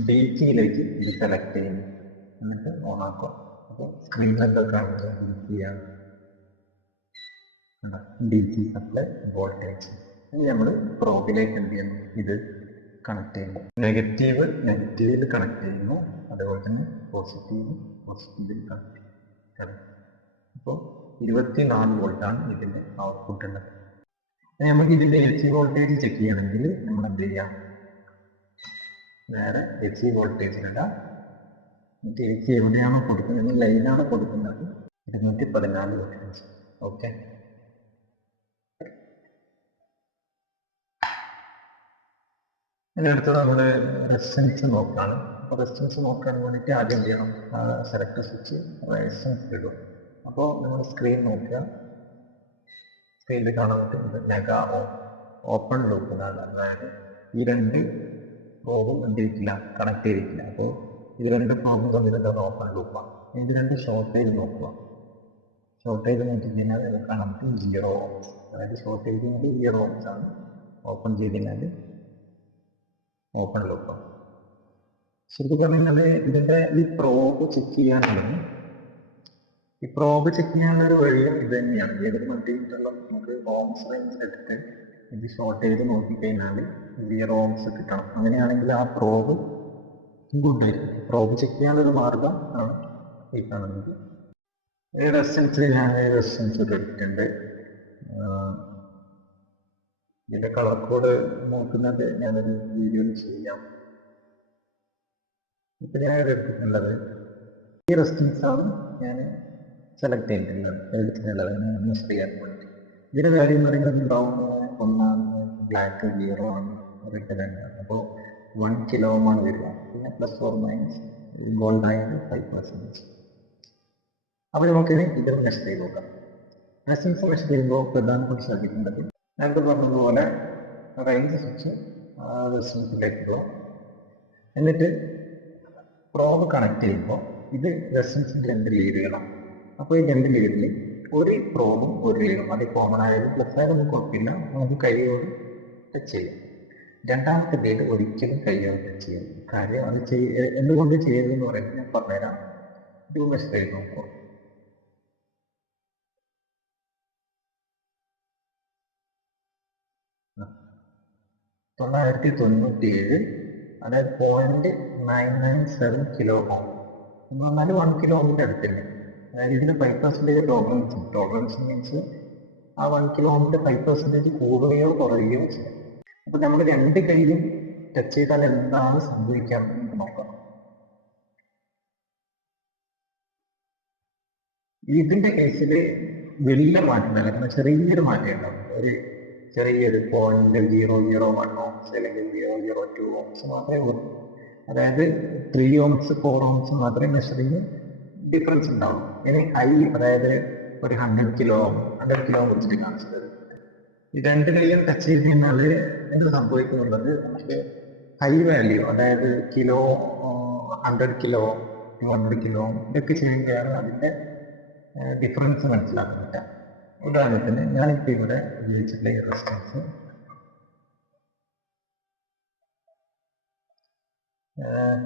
ഡി സിയിലേക്ക് ഇത് സെലക്ട് ചെയ്യുന്നു, എന്നിട്ട് ഓൺ ആക്കുക. അപ്പോൾ സ്ക്രീനിലൊക്കെ കാണുന്നത് ഡി സി ആണ്, ഡി സി സപ്ലൈ വോൾട്ടേജ്. ഇനി നമ്മൾ പ്രോബിലേക്ക് എന്ത് ചെയ്യുന്നു, ഇത് കണക്ട് ചെയ്യുന്നു. നെഗറ്റീവിൽ കണക്ട് ചെയ്യുന്നു, അതുപോലെ തന്നെ പോസിറ്റീവിൽ കണക്ട് ചെയ്യണം. അപ്പോൾ 24 വോൾട്ടാണ് ഇതിൻ്റെ ഔട്ട്പുട്ട് ഉള്ളത്. നമുക്ക് ഇതിൻ്റെ AC വോൾട്ടേജ് ചെക്ക് ചെയ്യണമെങ്കിൽ നമ്മൾ എന്ത് ചെയ്യാം, നേരെ AC വോൾട്ടേജിലല്ല, മറ്റേ AC എവിടെയാണോ കൊടുക്കുന്നത്, ലൈനാണോ കൊടുക്കുന്നത്, 214 വോൾട്ടേജ്. ഓക്കെ, ഇതിനടുത്ത് നമ്മൾ റെസിസ്റ്റൻസ് നോക്കുകയാണ്. അപ്പോൾ റെസിസ്റ്റൻസ് നോക്കാൻ വേണ്ടിയിട്ട് ആദ്യം എന്ത് ചെയ്യണം, സെലക്ട് സ്വിച്ച് റെസിസ്റ്റൻസ് ഇടും. അപ്പോൾ നമ്മൾ സ്ക്രീൻ നോക്കുക, സ്ക്രീനിൽ കാണാൻ പറ്റും ഇത് മെഗാ ഓപ്പൺ ലൂപ്പ് എന്നാണ്. അതായത് ഈ രണ്ട് പ്രോബും എന്ത് ചെയ്തിട്ടില്ല, കണക്ട് ചെയ്തിട്ടില്ല. അപ്പോൾ ഇത് രണ്ട് പ്രോബും തമ്മിൽ ഓപ്പൺ ലൂപ്പാണ്. ഇത് രണ്ട് ഷോർട്ടേജ് നോക്കുക. ഷോർട്ടേജ് നോക്കി കഴിഞ്ഞാൽ നമുക്ക് കാണാൻ പറ്റും 0 ohms. അതായത് ഷോർട്ടേജ് 0 ohms ആണ്. ഓപ്പൺ ചെയ്ത് കഴിഞ്ഞാൽ ഓപ്പൺ ലൂപ്പാണ്. ശരിക്കും പറഞ്ഞാൽ ഇതിൻ്റെ ഈ പ്രോബ് ചെക്ക് ചെയ്യാനുള്ളത്, ഈ പ്രോബ് ചെക്ക് ചെയ്യാനുള്ള ഒരു വഴിയും ഇത് തന്നെയാണ്. ഏതൊരു മൾട്ടിമീറ്ററിലും നമുക്ക് ഓംസ് റേഞ്ചിലെടുത്ത് ഇത് ഷോർട്ടേജ് നോക്കിക്കഴിഞ്ഞാൽ 0 ohms കിട്ടണം. അങ്ങനെയാണെങ്കിൽ ആ പ്രോബ് ഗുഡ് ആയിരിക്കും. പ്രോബ് ചെക്ക് ചെയ്യാനുള്ളൊരു മാർഗം ആണ് ഈ കാണുന്നത്. ഈ റെസിസ്റ്റൻസ് ഞാൻ റെസിസ്റ്റൻസ് എടുത്തിട്ടുണ്ട്. ഇതിൻ്റെ കളർ കോഡ് നോക്കുന്നത് ഞാനൊരു വീഡിയോയിൽ ചെയ്യാം. ഇപ്പം ഞാൻ എടുത്തിട്ടുള്ളത് ഈ റെസിസ്റ്റൻസ് ആണ് ഞാൻ സെലക്ട് എടുത്തിട്ടുള്ളത് മെഷർ ചെയ്യാൻ വേണ്ടി. ഇതിൻ്റെ കാര്യം എന്ന് പറയുന്നത് ബ്രൗൺ 1 ബ്ലാക്ക് 0 ആണ് റിട്ടേൺ. അപ്പോൾ 1 kilo ohm ആണ് വരിക. പിന്നെ പ്ലസ് ഓർ മൈനസ് ഗോൾഡ് ആയത് 5%. അപ്പോൾ നമുക്കിത് ഇത് മെഷർ ചെയ്ത് നോക്കാം. റെസിസ്റ്റൻസ് മെഷർ ചെയ്യുമ്പോൾ പ്രധാനപ്പെട്ട ശ്രദ്ധിക്കേണ്ടത്, നേരത്തെ പറഞ്ഞതുപോലെ റേഞ്ച് സ്വിച്ച് റെസിസ്റ്റൻസിലേക്ക് പോകും. എന്നിട്ട് പ്രോബ് കണക്ട് ചെയ്യുമ്പോൾ ഇത് റെസിസ്റ്റൻസിൻ്റെ 2 ലീഡുകളാണ്. അപ്പോൾ ഈ 2 ലീഡിൽ ഒരു പ്രോബും ഒരു ലീഡും, അത് കോമൺ ആയാലും പ്ലസ് ആയാലും കുഴപ്പമില്ല, നമുക്ക് കൈയോട് ടച്ച് ചെയ്യാം. രണ്ടാമത്തെ ലീഡ് ഒരിക്കലും കൈയോട് ടച്ച് ചെയ്യും. കാര്യം അത് എന്തുകൊണ്ട് ചെയ്യരുതെന്ന് പറയുന്നത് ഞാൻ പറഞ്ഞുതരാം. ഇത് മെഷർ ചെയ്ത് നോക്കുക. $997, അതായത് 0.997 kilo ohm എന്ന് പറഞ്ഞാൽ 1 kilo ohmൻ്റെ അടുത്തില്ല. അതായത് ഇതിന് 5% ടോളറൻസ്. ടോളറൻസ് മീൻസ് ആ 1 kilo ohmൻ്റെ 5% കൂടുകയോ കുറയുകയോ ചെയ്യും. അപ്പോൾ നമ്മൾ 2 കൈയിലും ടച്ച് ചെയ്താൽ എന്താണ് സംഭവിക്കുക നമുക്ക് നോക്കാം. ഇതിൻ്റെ കേസിൽ വലിയ മാറ്റമില്ല, കാരണം ചെറിയൊരു മാറ്റം ഉണ്ടാവും. ഒരു ചെറിയൊരു 0.001 ohms അല്ലെങ്കിൽ 0.02 ohms മാത്രമേ ഉള്ളൂ. അതായത് 3 ohms 4 ohms മാത്രമേ മെഷറിങ് ഡിഫറൻസ് ഉണ്ടാവും. ഇനി ഹൈ, അതായത് ഒരു 100 kilo ohm വെച്ചിട്ട് കാണിച്ചത് ഈ 2 കൈയും ടച്ച് ചെയ്ത് കഴിഞ്ഞാൽ എന്ത് സംഭവിക്കുന്നുള്ളത്, നമുക്ക് ഹൈ വാല്യൂ, അതായത് കിലോ 100 kilo 200 kilo ഇതൊക്കെ ചെയ്യുമ്പോഴാണ് അതിൻ്റെ ഡിഫറൻസ് മനസ്സിലാക്കാൻ പറ്റുക. ഉദാഹരണത്തിന് ഞാനിപ്പോൾ ഇവിടെ ഉപയോഗിച്ചിട്ടുള്ള ഈ resistance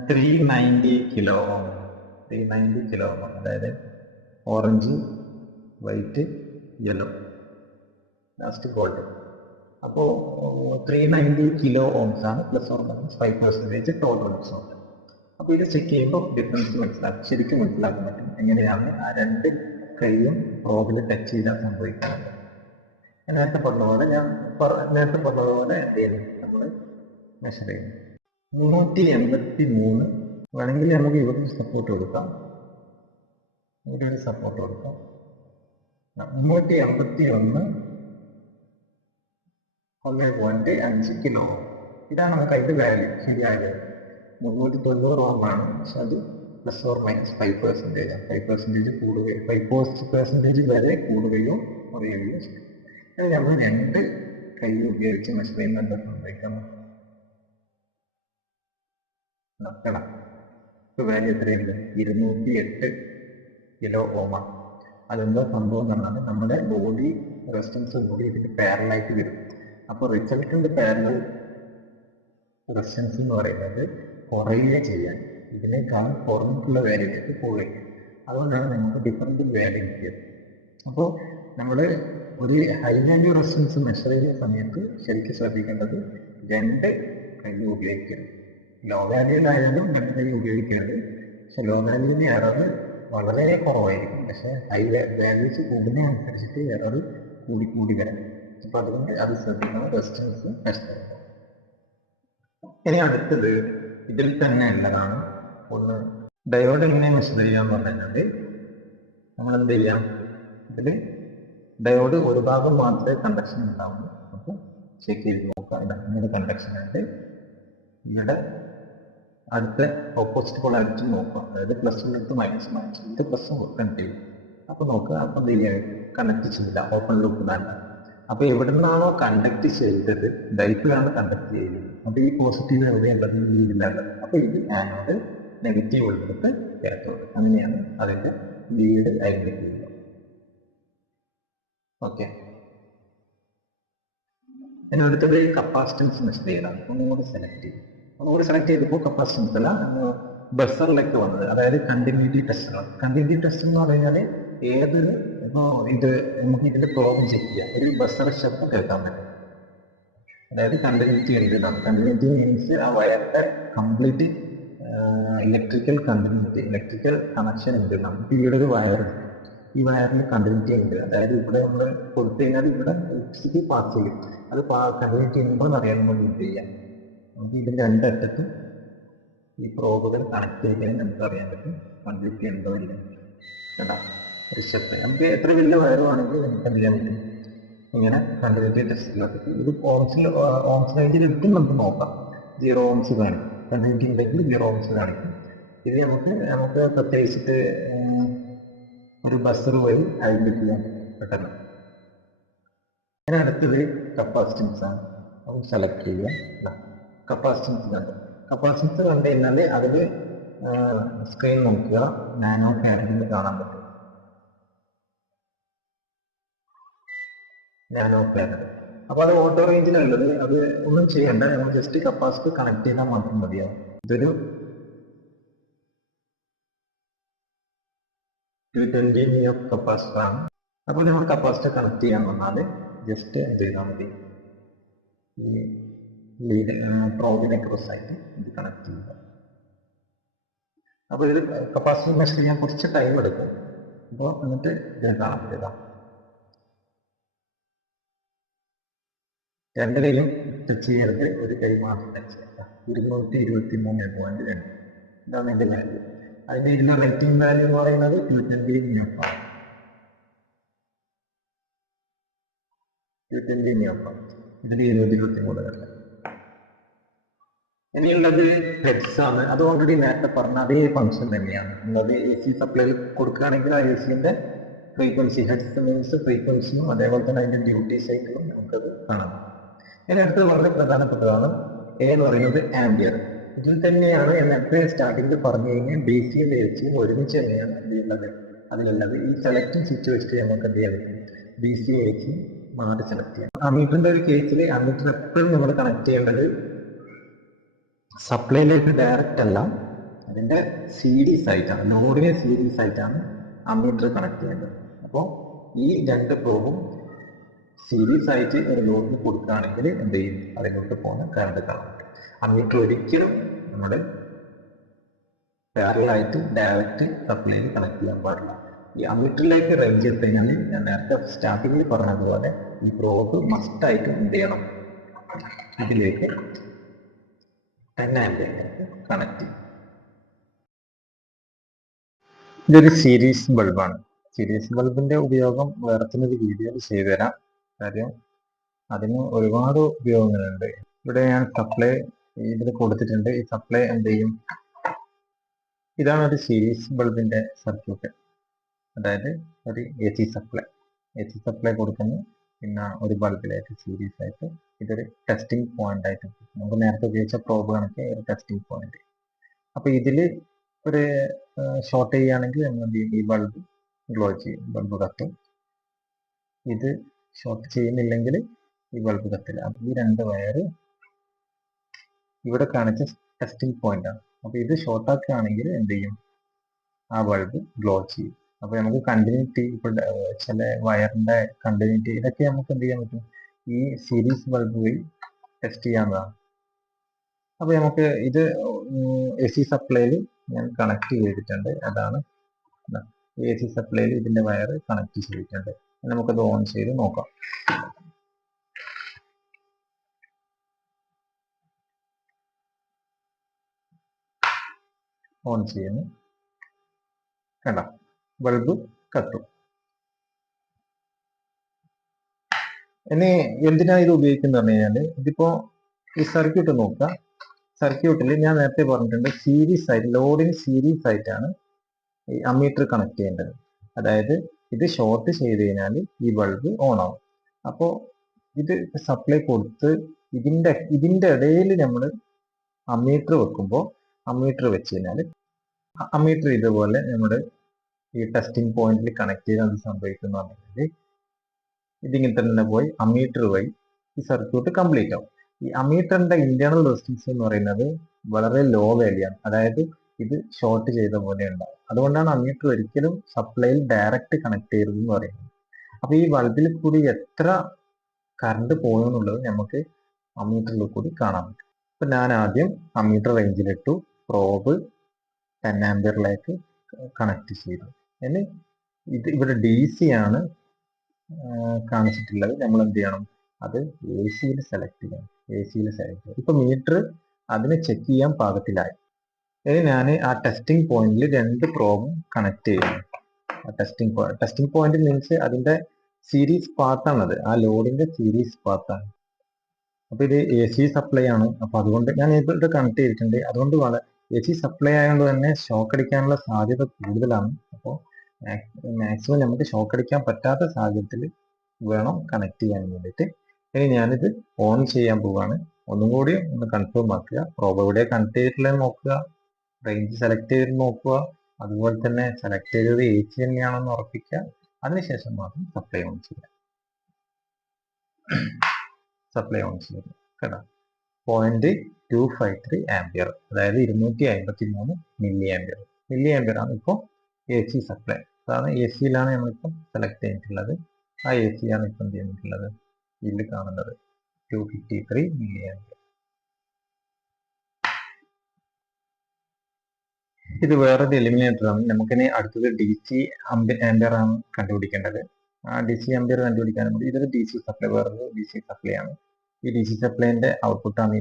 390 kilo ohm, 390 kilo ohm, അതായത് orange, white, yellow, last gold. അപ്പോൾ 390 kilo ohms ആണ്, പ്ലസ് ഓർ മൈനസ് 5% ടോളറൻസ് ഉണ്ട്. അപ്പോൾ ഇത് ചെക്ക് ചെയ്യുമ്പോൾ ഡിഫറൻസ് ശരിക്കും മനസ്സിലാക്കാൻ പറ്റും എങ്ങനെയാണ് ആ 2 കൈയും പ്രോബിൽ ടച്ച് ചെയ്താൽ സംഭവിക്കുന്നത്. നേരത്തെ പറഞ്ഞതുപോലെ എന്ത് ചെയ്യും, നമ്മൾ മെഷർ ചെയ്യും. 383 വേണമെങ്കിൽ നമുക്ക് ഇവിടെ സപ്പോർട്ട് കൊടുക്കാം, ഇവിടെ ഒരു സപ്പോർട്ട് കൊടുക്കാം. 381 1.5 kilo. ഇതാണ് നമുക്ക് അതിൻ്റെ വാല്യൂ ശരിയായത്. 390 ohm ആണ്, പക്ഷെ അത് പ്ലസ് ഓർ മൈനസ് 5%. 5% കൂടുകയോ 5% വരെ കൂടുകയോ കുറയുകയോ ചെയ്യും. അത് നമ്മൾ 2 കൈ ഉപയോഗിച്ച് മെഷർ ചെയ്യുന്ന എന്താ സംഭവിക്കാം നോക്കണം. ഇപ്പോൾ വാല്യൂ എത്രയുണ്ട്, 208 kilo ohm ആണ്. അതെന്താ സംഭവം എന്ന് പറഞ്ഞാൽ നമ്മുടെ ബോഡി റെസിസ്റ്റൻസ് കൂടി ഇതിന് പാരലായിട്ട് വരും. അപ്പോൾ റിസൾട്ടിൻ്റെ പാരലൽ റെസിസ്റ്റൻസ് എന്ന് പറയുന്നത് കുറയുക ചെയ്യാൻ, ഇതിനേക്കാൾ പുറമേക്കുള്ള വാല്യൂലേക്ക് പോവുകയും. അതുകൊണ്ടാണ് നമുക്ക് ഡിഫറൻറ്റ് വാല്യൂ കിട്ടിയത്. അപ്പോൾ നമ്മൾ ഒരു ഹൈ വാല്യൂ റെസിസ്റ്റൻസ് മെഷർ ചെയ്യുന്ന സമയത്ത് ശരിക്കും ശ്രദ്ധിക്കേണ്ടത് 2 കൈ ഉപയോഗിക്കരുത്. ലോ വാല്യൂയിലായാലും 2 കൈ ഉപയോഗിക്കരുത്. പക്ഷെ ലോ വാല്യൂവിന് എറർ വളരെ കുറവായിരിക്കും. പക്ഷെ ഹൈ വാല്യൂസ് കൂടുന്നതനുസരിച്ചിട്ട് എറർ കൂടി കൂടി വരാം. അപ്പൊ അതുകൊണ്ട് അത് ശ്രദ്ധിക്കണം. Resistance measure. ഇനി അടുത്തത് ഇതിൽ തന്നെ ഉള്ളതാണ്. ഒന്ന് ഡയോഡ് എങ്ങനെ മെഷർ ചെയ്യാന്ന് പറഞ്ഞാല് നമ്മൾ എന്ത് ചെയ്യാം, ഇതില് ഡയോഡ് ഒരു ഭാഗം മാത്രമേ കണ്ടക്ഷൻ ഉണ്ടാവുള്ളൂ. അപ്പൊ ചെക്ക് ചെയ്ത് നോക്കാം. ഇങ്ങനെ കണ്ടക്ഷൻ ആയിട്ട് ഇവിടെ അടുത്ത ഓപ്പോസിറ്റ് പൊളാരിറ്റി നോക്കുക. അതായത് പ്ലസ് ഉള്ളിടത്ത് മൈനസ് മൈനസ് ഇത് പ്ലസ് കണക്ട് ചെയ്യും. അപ്പൊ നോക്കുക, അപ്പൊ എന്ത് ചെയ്യാൻ കണക്ട് ചെയ്യില്ല, ഓപ്പൺ ലൂപ്പ് തന്നെ. അപ്പൊ എവിടെ നിന്നാണോ കണ്ടക്ട് ചെയ്തത് ഡൈപ്പിലാണ് കണ്ടക്ട് ചെയ്യുന്നത്. അപ്പൊ ഈ പോസിറ്റീവ് എവിടെയുള്ളത്, ലീഡിലുള്ളത്. അപ്പൊ ഇത് ആനോട്, നെഗറ്റീവ് ഉള്ളിടത്ത് കാത്തോഡ്. അങ്ങനെയാണ് അതിന്റെ ലീഡ് ഐഡന്റിഫൈ ചെയ്യുന്നത്. ഓക്കെ, ഇനി അടുത്തത് കപ്പാസിറ്റൻസ് മെഷർ ചെയ്യണം. ഒന്നുകൂടി സെലക്ട് ചെയ്യും. ഒന്നുകൂടി സെലക്ട് ചെയ്തപ്പോൾ കപ്പാസിറ്റൻസ് അല്ല ബസറിലേക്ക് വന്നത്, അതായത് കണ്ടിന്യൂറ്റി ടെസ്റ്റർ. കണ്ടിന്യൂറ്റി ടെസ്റ്റർ എന്ന് പറഞ്ഞാൽ ഏതൊരു ഇത് നമുക്ക് ഇതിന്റെ പ്രോബ്ലം ചെക്ക് ചെയ്യാം. ഒരു ബസർ ശബ്ദം കേൾക്കാൻ പറ്റും. അതായത് കണ്ടിന്യൂറ്റി എന്താണ്? കണ്ടിന്യൂറ്റി മീൻസ് ആ വയറിന്റെ complete electrical continuity, electrical connection ഉണ്ട്. നമുക്ക് ഇവിടെ ഒരു വയർ, ഈ വയറിന് കണ്ടിന്യൂറ്റി ഉണ്ട്. അതായത് ഇവിടെ നമ്മൾ കൊടുത്തു കഴിഞ്ഞാൽ ഇവിടെ ഇലക്ട്രിസിറ്റി പാസ് ചെയ്യും. അത് കണ്ടിന്യൂറ്റി ഉണ്ടോ എന്ന് അറിയാൻ വേണ്ടി എന്ത് ചെയ്യാം, നമുക്ക് ഇതിന്റെ രണ്ടറ്റത്തും ഈ പ്രോബുകൾ കണക്ട് ചെയ്യാൻ നമുക്ക് അറിയാൻ പറ്റും കണ്ടിന്യൂറ്റി ഉണ്ടോ ഇല്ല. കേട്ടോ, ഒരു സ്റ്റെപ്പ് നമുക്ക് എത്ര വലിയ വയറുവാണെങ്കിൽ നമുക്ക് എന്ത് ചെയ്യാൻ പറ്റും, ഇങ്ങനെ കണ്ടിന്യൂറ്റി ടെസ്റ്റിലൊക്കെ. ഇത് ഓംസ് റേഞ്ചിൽ ഇട്ടും നമുക്ക് നോക്കാം. 0 ഓംസ് കാണിക്കും. കണ്ടിന്യൂറ്റി ഉണ്ടെങ്കിൽ 0 ഓംസ് കാണിക്കും. ഇത് നമുക്ക് പ്രത്യേകിച്ചിട്ട് ഒരു ബസർ വഴി ഐഡന്റിഫൈ ചെയ്യാൻ പെട്ടെന്ന്. അതിന് അടുത്തത് കപ്പാസിറ്റൻസ് ആണ്. അത് സെലക്ട് ചെയ്യുക. കപ്പാസിറ്റൻസ് കണ്ടു. കപ്പാസിറ്റൻസ് കണ്ടു കഴിഞ്ഞാൽ അതിൽ സ്ക്രീൻ നോക്കുക, നാനോ ഫാരഡിൽ കാണാൻ പറ്റും. Nano farad. അപ്പൊ അത് ഓട്ടോ റേഞ്ചിലുള്ളത്. അത് ഒന്നും ചെയ്യണ്ട, നമ്മൾ ജസ്റ്റ് കപ്പാസിറ്റർ കണക്ട് ചെയ്താൽ മാത്രം മതിയാവും. ഇതൊരു 220 mA കപ്പാസിറ്റർ ആണ്. അപ്പോൾ നമ്മൾ കപ്പാസിറ്റർ കണക്ട് ചെയ്യാൻ വന്നാൽ ജസ്റ്റ് എന്ത് ചെയ്താൽ മതി, ഈ ലീഡ് പ്രോബിനെ ക്രോസ് ആയിട്ട് ഇത് കണക്ട് ചെയ്യുക. അപ്പോൾ ഇത് കപ്പാസിറ്റർ മെഷർ ചെയ്യാൻ കുറച്ച് ടൈം എടുക്കും. അപ്പോൾ എന്നിട്ട് ഇത് കാണാൻ പറ്റുക. രണ്ട് കൈയിലും ടച്ച് ചെയ്യരുത്, ഒരു കൈ മാത്രം ടച്ച് ചെയ്യുക. 223.2 ഇതാണ് എൻ്റെ വാല്യൂ. അതിന്റെ ഇതിന്റെ റേറ്റിംഗ് വാല്യൂ എന്ന് പറയുന്നത് 220 mA ആണ്. 220 mA. ഇതിൽ 20-23 ഇനിയുള്ളത് ഹെഡ്സ് ആണ്. അത് ഓൾറെഡി നേരത്തെ പറഞ്ഞ അതേ ഫംഗ്ഷൻ തന്നെയാണ് ഉള്ളത്. AC സപ്ലൈ കൊടുക്കുകയാണെങ്കിൽ ആ ACന്റെ ഫ്രീക്വൻസി, ഹെഡ്സ് മീൻസ് ഫ്രീക്വൻസിയും അതേപോലെ തന്നെ അതിന്റെ ഡ്യൂട്ടി സൈക്കിളും നമുക്കത് കാണാം. ഇനി അടുത്തത് വളരെ പ്രധാനപ്പെട്ടതാണ്. A എന്ന് പറയുന്നത് ആംബിയർ. ഇതിൽ തന്നെയാണ് നേരത്തെ സ്റ്റാർട്ടിങ്ങിൽ പറഞ്ഞു കഴിഞ്ഞാൽ DC-യും AC-യും ഒരുമിച്ച് തന്നെയാണ് എന്ത് അതിലുള്ളത്. ഈ സെലക്ടിങ് സ്വിച്ച് വെച്ചിട്ട് നമുക്ക് എന്ത് ചെയ്യാൻ പറ്റും, DC-യും AC-യും മാറി സെലക്ട് ചെയ്യാം. അമീറ്ററിന്റെ ഒരു കേസിൽ അമീറ്റർ എപ്പോഴും നമ്മൾ കണക്ട് ചെയ്യേണ്ടത് സപ്ലൈയിലേക്ക് ഡയറക്റ്റ് അല്ല, അതിന്റെ സീരീസ് ആയിട്ടാണ്, ലോഡിനെ സീരീസ് ആയിട്ടാണ് അമീറ്റർ കണക്ട് ചെയ്യേണ്ടത്. അപ്പോൾ ഈ രണ്ട് പ്രോബും സീരീസ് ആയിട്ട് ഒരു ലോഡിന് കൊടുക്കുകയാണെങ്കിൽ എന്ത് ചെയ്യും, അതിലോട്ട് പോകുന്ന കറണ്ട് കാണാൻ പറ്റും. അമീറ്റർ ഒരിക്കലും നമ്മുടെ പാരലായിട്ട് ഡയറക്റ്റ് സപ്ലൈയിൽ കണക്ട് ചെയ്യാൻ പാടില്ല. ഈ അമീറ്ററിലേക്ക് റേഞ്ച് എടുത്തു കഴിഞ്ഞാൽ ഞാൻ നേരത്തെ സ്റ്റാർട്ടിങ്ങിൽ പറഞ്ഞതുപോലെ ഈ പ്രോബ് മസ്റ്റായിട്ട് എന്ത് ചെയ്യണം, ഇതിലേക്ക് 10 ആംപിയറിലേക്ക് കണക്ട് ചെയ്യും. ഇതൊരു സീരീസ് ബൾബാണ്. സീരീസ് ബൾബിന്റെ ഉപയോഗം വേറെ തന്നെ ഒരു വീഡിയോയിൽ ചെയ്തു തരാം. കാര്യം അതിന് ഒരുപാട് ഉപയോഗങ്ങളുണ്ട്. ഇവിടെ ഞാൻ സപ്ലൈ ഇതിൽ കൊടുത്തിട്ടുണ്ട്. ഈ സപ്ലൈ എന്ത് ചെയ്യും, ഇതാണ് ഒരു സീരീസ് ബൾബിന്റെ സർക്യൂട്ട്. അതായത് ഒരു AC സപ്ലൈ കൊടുക്കുന്നു, പിന്നെ ഒരു ബൾബിലേക്ക് സീരീസ് ആയിട്ട് ഇതൊരു ടെസ്റ്റിംഗ് പോയിന്റ് ആയിട്ട് നമുക്ക് നേരത്തെ ഉപയോഗിച്ച പ്രോബ് കണക്ക് ഒരു ടെസ്റ്റിംഗ് പോയിന്റ്. അപ്പൊ ഇതില് ഒരു ഷോർട്ട് ചെയ്യുകയാണെങ്കിൽ നമ്മൾ എന്ത് ചെയ്യും, ഈ ബൾബ് ഗ്ലോ ചെയ്യും, ബൾബ് കത്തും. ഇത് ഷോർട്ട് ചെയ്യുന്നില്ലെങ്കിൽ ഈ ബൾബ് കത്തില്ല. അപ്പൊ ഈ രണ്ട് വയറ് ഇവിടെ കാണിച്ച ടെസ്റ്റിംഗ് പോയിന്റ് ആണ്. അപ്പൊ ഇത് ഷോർട്ട് ആക്കുകയാണെങ്കിൽ എന്ത് ചെയ്യും, ആ ബൾബ് ഗ്ലോ ചെയ്യും. അപ്പൊ നമുക്ക് കണ്ടിന്യൂറ്റി, ഇപ്പൊ ചില വയറിന്റെ കണ്ടിന്യൂറ്റി ഇതൊക്കെ നമുക്ക് എന്ത് ചെയ്യാൻ പറ്റും, ഈ സീരീസ് ബൾബ് വഴി ടെസ്റ്റ് ചെയ്യാവുന്നതാണ്. അപ്പൊ നമുക്ക് ഇത് AC സപ്ലൈയിൽ ഞാൻ കണക്ട് ചെയ്തിട്ടുണ്ട്. അതാണ് എ സി സപ്ലൈയിൽ ഇതിന്റെ വയർ കണക്ട് ചെയ്തിട്ടുണ്ട്. നമുക്കത് ഓൺ ചെയ്ത് നോക്കാം. ഓൺ ചെയ്യുന്നു, കണ്ട ബൾബ് കത്തും. ഇനി എന്തിനാ ഇത് ഉപയോഗിക്കുന്നത് പറഞ്ഞു കഴിഞ്ഞാല്, ഇതിപ്പോ ഈ സർക്യൂട്ട് നോക്കുക. സർക്യൂട്ടിൽ ഞാൻ നേരത്തെ പറഞ്ഞിട്ടുണ്ട്, സീരീസ് ആയിട്ട് ലോഡിന് സീരീസ് ആയിട്ടാണ് ഈ അമ്മീറ്റർ കണക്ട് ചെയ്യേണ്ടത്. അതായത് ഇത് ഷോർട്ട് ചെയ്ത് കഴിഞ്ഞാൽ ഈ ബൾബ് ഓൺ ആവും. അപ്പോൾ ഇത് സപ്ലൈ കൊടുത്ത് ഇതിന്റെ ഇടയിൽ നമ്മൾ അമ്മീറ്റർ വെക്കുമ്പോൾ, അമ്മീറ്റർ വെച്ച് കഴിഞ്ഞാൽ അമ്മീറ്റർ ഇതുപോലെ നമ്മുടെ ഈ ടെസ്റ്റിംഗ് പോയിന്റിൽ കണക്ട് ചെയ്ത് അത് സംഭവിക്കുന്നതാണെങ്കിൽ ഇതിങ്ങനെ തന്നെ പോയി അമ്മീറ്റർ വഴി ഈ സർക്യൂട്ട് കംപ്ലീറ്റ് ആവും. ഈ അമ്മീറ്ററിന്റെ ഇന്റേണൽ റെസിസ്റ്റൻസ് എന്ന് പറയുന്നത് വളരെ ലോ വാല്യൂ ആണ്. അതായത് ഇത് ഷോർട്ട് ചെയ്ത പോലെ ഉണ്ടാവും. അതുകൊണ്ടാണ് അമ്മീറ്റർ ഒരിക്കലും സപ്ലൈയിൽ ഡയറക്റ്റ് കണക്ട് ചെയ്യരുതെന്ന് പറയുന്നത്. അപ്പൊ ഈ ബൾബിൽ കൂടി എത്ര കറണ്ട് പോകുന്നുള്ളത് നമുക്ക് അമ്മീറ്ററിൽ കൂടി കാണാൻ പറ്റും. അപ്പൊ ഞാൻ ആദ്യം അമ്മീറ്റർ റേഞ്ചിലിട്ടു, പ്രോബ് 10 ആംപിയറിലേക്ക് കണക്ട് ചെയ്തു. ഇനി ഇത് ഇവിടെ ഡി സി ആണ് കാണിച്ചിട്ടുള്ളത്. നമ്മൾ എന്ത് ചെയ്യണം, അത് എ സിയിൽ സെലക്ട് ചെയ്യണം. എ സിയിൽ സെലക്ട് ചെയ്യും. ഇപ്പൊ മീറ്റർ അതിനെ ചെക്ക് ചെയ്യാൻ പാകത്തിലായി. ഇനി ഞാൻ ആ ടെസ്റ്റിംഗ് പോയിന്റിൽ 2 പ്രോബും കണക്ട് ചെയ്യുന്നു. ടെസ്റ്റിംഗ് പോയിന്റ് മീൻസ് അതിന്റെ സീരീസ് പാത്താണത്, ആ ലോഡിന്റെ സീരീസ് പാത്താണ്. അപ്പൊ ഇത് എ സി സപ്ലൈ ആണ്. അപ്പൊ അതുകൊണ്ട് ഞാൻ ഇത് കണക്ട് ചെയ്തിട്ടുണ്ട്. അതുകൊണ്ട് എ സി സപ്ലൈ ആയതുകൊണ്ട് തന്നെ ഷോക്ക് അടിക്കാനുള്ള സാധ്യത കൂടുതലാണ്. അപ്പോൾ മാക്സിമം നമുക്ക് ഷോക്ക് അടിക്കാൻ പറ്റാത്ത സാഹചര്യത്തിൽ വേണം കണക്ട് ചെയ്യാൻ വേണ്ടിയിട്ട്. ഇനി ഞാനിത് ഓൺ ചെയ്യാൻ പോവാണ്. ഒന്നും കൂടി ഒന്ന് കൺഫേം ആക്കുക. പ്രോബ് എവിടെ കണക്ട് ചെയ്തിട്ടുള്ളത് നോക്കുക, റേഞ്ച് സെലക്ട് ചെയ്ത് നോക്കുക, അതുപോലെ തന്നെ സെലക്ട് ചെയ്തത് എ സി തന്നെയാണെന്ന് ഉറപ്പിക്കുക. അതിനുശേഷം മാത്രം സപ്ലൈ ഓൺ ചെയ്യുക. സപ്ലൈ ഓൺ ചെയ്യുക. കേട്ടോ, 0.253 ആംപിയർ, അതായത് 253 മില്ലി ആംപിയർ. മില്ലി ആംപിയർ ആണ് ഇപ്പോൾ എ സി സപ്ലൈ. അതാണ് എ സിയിലാണ് നമ്മളിപ്പോൾ സെലക്ട് ചെയ്തിട്ടുള്ളത്. ആ എ സി ആണ് ഇപ്പം ചെയ്തിട്ടുള്ളത്, ഇതിൽ കാണുന്നത് 253 മില്ലി ആംപിയർ. ഇത് വേറൊരു എലിമിനേറ്റർ ആണ്. നമുക്കിനി അടുത്തത് ഡി സി ആംപിയർ ആണ് കണ്ടുപിടിക്കേണ്ടത്. ആ ഡി സി ആംപിയർ കണ്ടുപിടിക്കാൻ വേണ്ടി ഇതൊരു ഡി സി സപ്ലൈ, വേറൊരു ഡി സി സപ്ലൈ ആണ്. ഈ ഡി സി സപ്ലൈന്റെ ഔട്ട്പുട്ടാണ്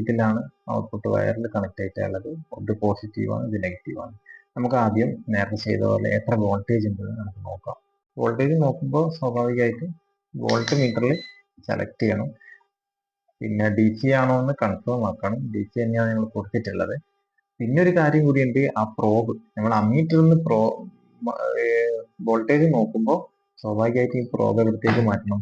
ഇതിലാണ് ഔട്ട്പുട്ട് വയറിൽ കണക്ട് ആയിട്ടുള്ളത്. ഇത് പോസിറ്റീവ് ആണ്, ഇത് നെഗറ്റീവ് ആണ്. നമുക്ക് ആദ്യം നേരത്തെ ചെയ്ത പോലെ എത്ര വോൾട്ടേജ് ഉണ്ടെന്ന് നമുക്ക് നോക്കാം. വോൾട്ടേജ് നോക്കുമ്പോൾ സ്വാഭാവികമായിട്ട് വോൾട്ട് മീറ്ററിൽ സെലക്ട് ചെയ്യണം. പിന്നെ ഡി സി ആണോ എന്ന് കൺഫേം ആക്കണം. ഡി സി തന്നെയാണ് ഞങ്ങൾ കൊടുത്തിട്ടുള്ളത്. പിന്നെ ഒരു കാര്യം കൂടിയുണ്ട്, ആ പ്രോബ് നമ്മൾ അമ്മീറ്ററിൽ നിന്ന് വോൾട്ടേജ് നോക്കുമ്പോൾ സ്വാഭാവികമായിട്ട് ഈ പ്രോബ് എവിടത്തേക്ക് മാറ്റണം,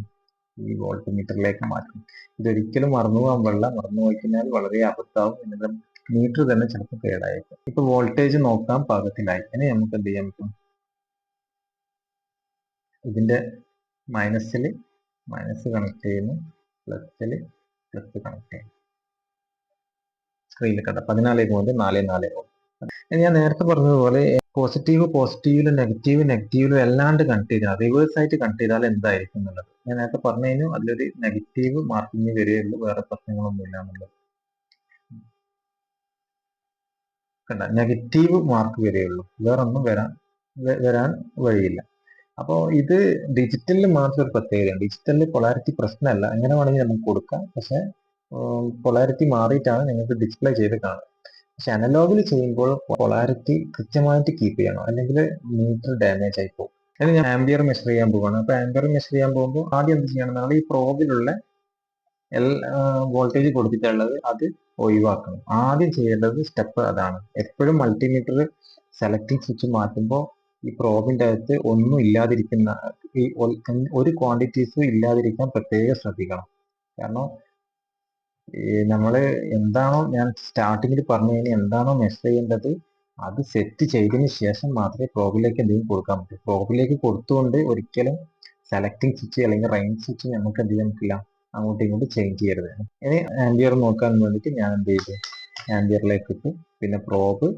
ഈ വോൾട്ട് മീറ്ററിലേക്ക് മാറ്റണം. ഇതൊരിക്കലും മറന്നു പോകാൻ പാടില്ല. മറന്നു പോയി കഴിഞ്ഞാൽ വളരെ അബദ്ധമാവും. എന്നിട്ട് മീറ്റർ തന്നെ ചിലപ്പോൾ കേടായിരിക്കും. ഇപ്പൊ വോൾട്ടേജ് നോക്കാൻ പാകത്തിലായി. ഇനി നമുക്ക് എന്ത് ചെയ്യാൻ പറ്റും, ഇതിന്റെ മൈനസ് കണക്ട് ചെയ്യുന്നു, പ്ലസ് കണക്ട് ചെയ്യുന്നു. സ്ക്രീനിൽ കണ്ട 14.44 ഞാൻ നേരത്തെ പറഞ്ഞതുപോലെ പോസിറ്റീവിലും നെഗറ്റീവിലും അല്ലാണ്ട് കണക്ട് ചെയ്താൽ, റിവേഴ്സ് ആയിട്ട് കണക്ട് ചെയ്താൽ എന്തായിരിക്കും എന്നുള്ളത് ഞാൻ നേരത്തെ പറഞ്ഞു കഴിഞ്ഞു. അതിലൊരു നെഗറ്റീവ് മാർക്കിങ് വരികയുള്ളൂ, വേറെ പ്രശ്നങ്ങളൊന്നും ഇല്ല എന്നുള്ളത്. കണ്ട, നെഗറ്റീവ് മാർക്ക് വരികയുള്ളൂ, വേറൊന്നും വരാൻ വഴിയില്ല. അപ്പോൾ ഇത് ഡിജിറ്റലിൽ മാത്രം ഒരു പ്രത്യേകതയാണ്. ഡിജിറ്റലിൽ പൊളാരിറ്റി പ്രശ്നമല്ല, എങ്ങനെ വേണമെങ്കിൽ നമുക്ക് കൊടുക്കാം. പക്ഷെ പൊളാരിറ്റി മാറിയിട്ടാണ് നിങ്ങൾക്ക് ഡിസ്പ്ലേ ചെയ്ത് കാണുക. പക്ഷെ അനലോഗിൽ ചെയ്യുമ്പോൾ പൊളാരിറ്റി കൃത്യമായിട്ട് കീപ്പ് ചെയ്യണം, അല്ലെങ്കിൽ മീറ്റർ ഡാമേജ് ആയി പോകും. അതിന് ഞാൻ ആംബിയർ മെഷർ ചെയ്യാൻ പോവാണ്. അപ്പൊ ആംബിയർ മെഷർ ചെയ്യാൻ പോകുമ്പോൾ ആദ്യം എന്ത് ചെയ്യണം എന്നാണ്, ഈ പ്രോബിലുള്ള വോൾട്ടേജ് കൊടുത്തിട്ടുള്ളത് അത് ഒഴിവാക്കണം. ആദ്യം ചെയ്യേണ്ടത് സ്റ്റെപ്പ് അതാണ്. എപ്പോഴും മൾട്ടിമീറ്റർ സെലക്ടിങ് സ്വിച്ച് മാറ്റുമ്പോൾ ഈ പ്രോബിന്റെ അകത്ത് ഒന്നും ഇല്ലാതിരിക്കുന്ന, ഈ ഒരു ക്വാണ്ടിറ്റീസും ഇല്ലാതിരിക്കാൻ പ്രത്യേകം ശ്രദ്ധിക്കണം. കാരണം നമ്മൾ എന്താണോ ഞാൻ സ്റ്റാർട്ടിങ്ങിൽ പറഞ്ഞു കഴിഞ്ഞാൽ എന്താണോ മെഷർ ചെയ്യേണ്ടത് അത് സെറ്റ് ചെയ്തതിന് ശേഷം മാത്രമേ പ്രോബിലേക്ക് എന്തെങ്കിലും കൊടുക്കാൻ പറ്റൂ. പ്രോബിലേക്ക് കൊടുത്തുകൊണ്ട് ഒരിക്കലും സെലക്ടിങ് സ്വിച്ച് അല്ലെങ്കിൽ റേഞ്ച് സ്വിച്ച് നമുക്ക് എന്ത് ചെയ്യാൻ പറ്റില്ല, അങ്ങോട്ടും ഇങ്ങോട്ടും ചേഞ്ച് ചെയ്യരുത്. ഇനി ആംബിയർ നോക്കാൻ വേണ്ടിയിട്ട് ഞാൻ എന്ത് ചെയ്തു, ആംബിയറിലേക്ക് ഇട്ടു. പിന്നെ പ്രോബ്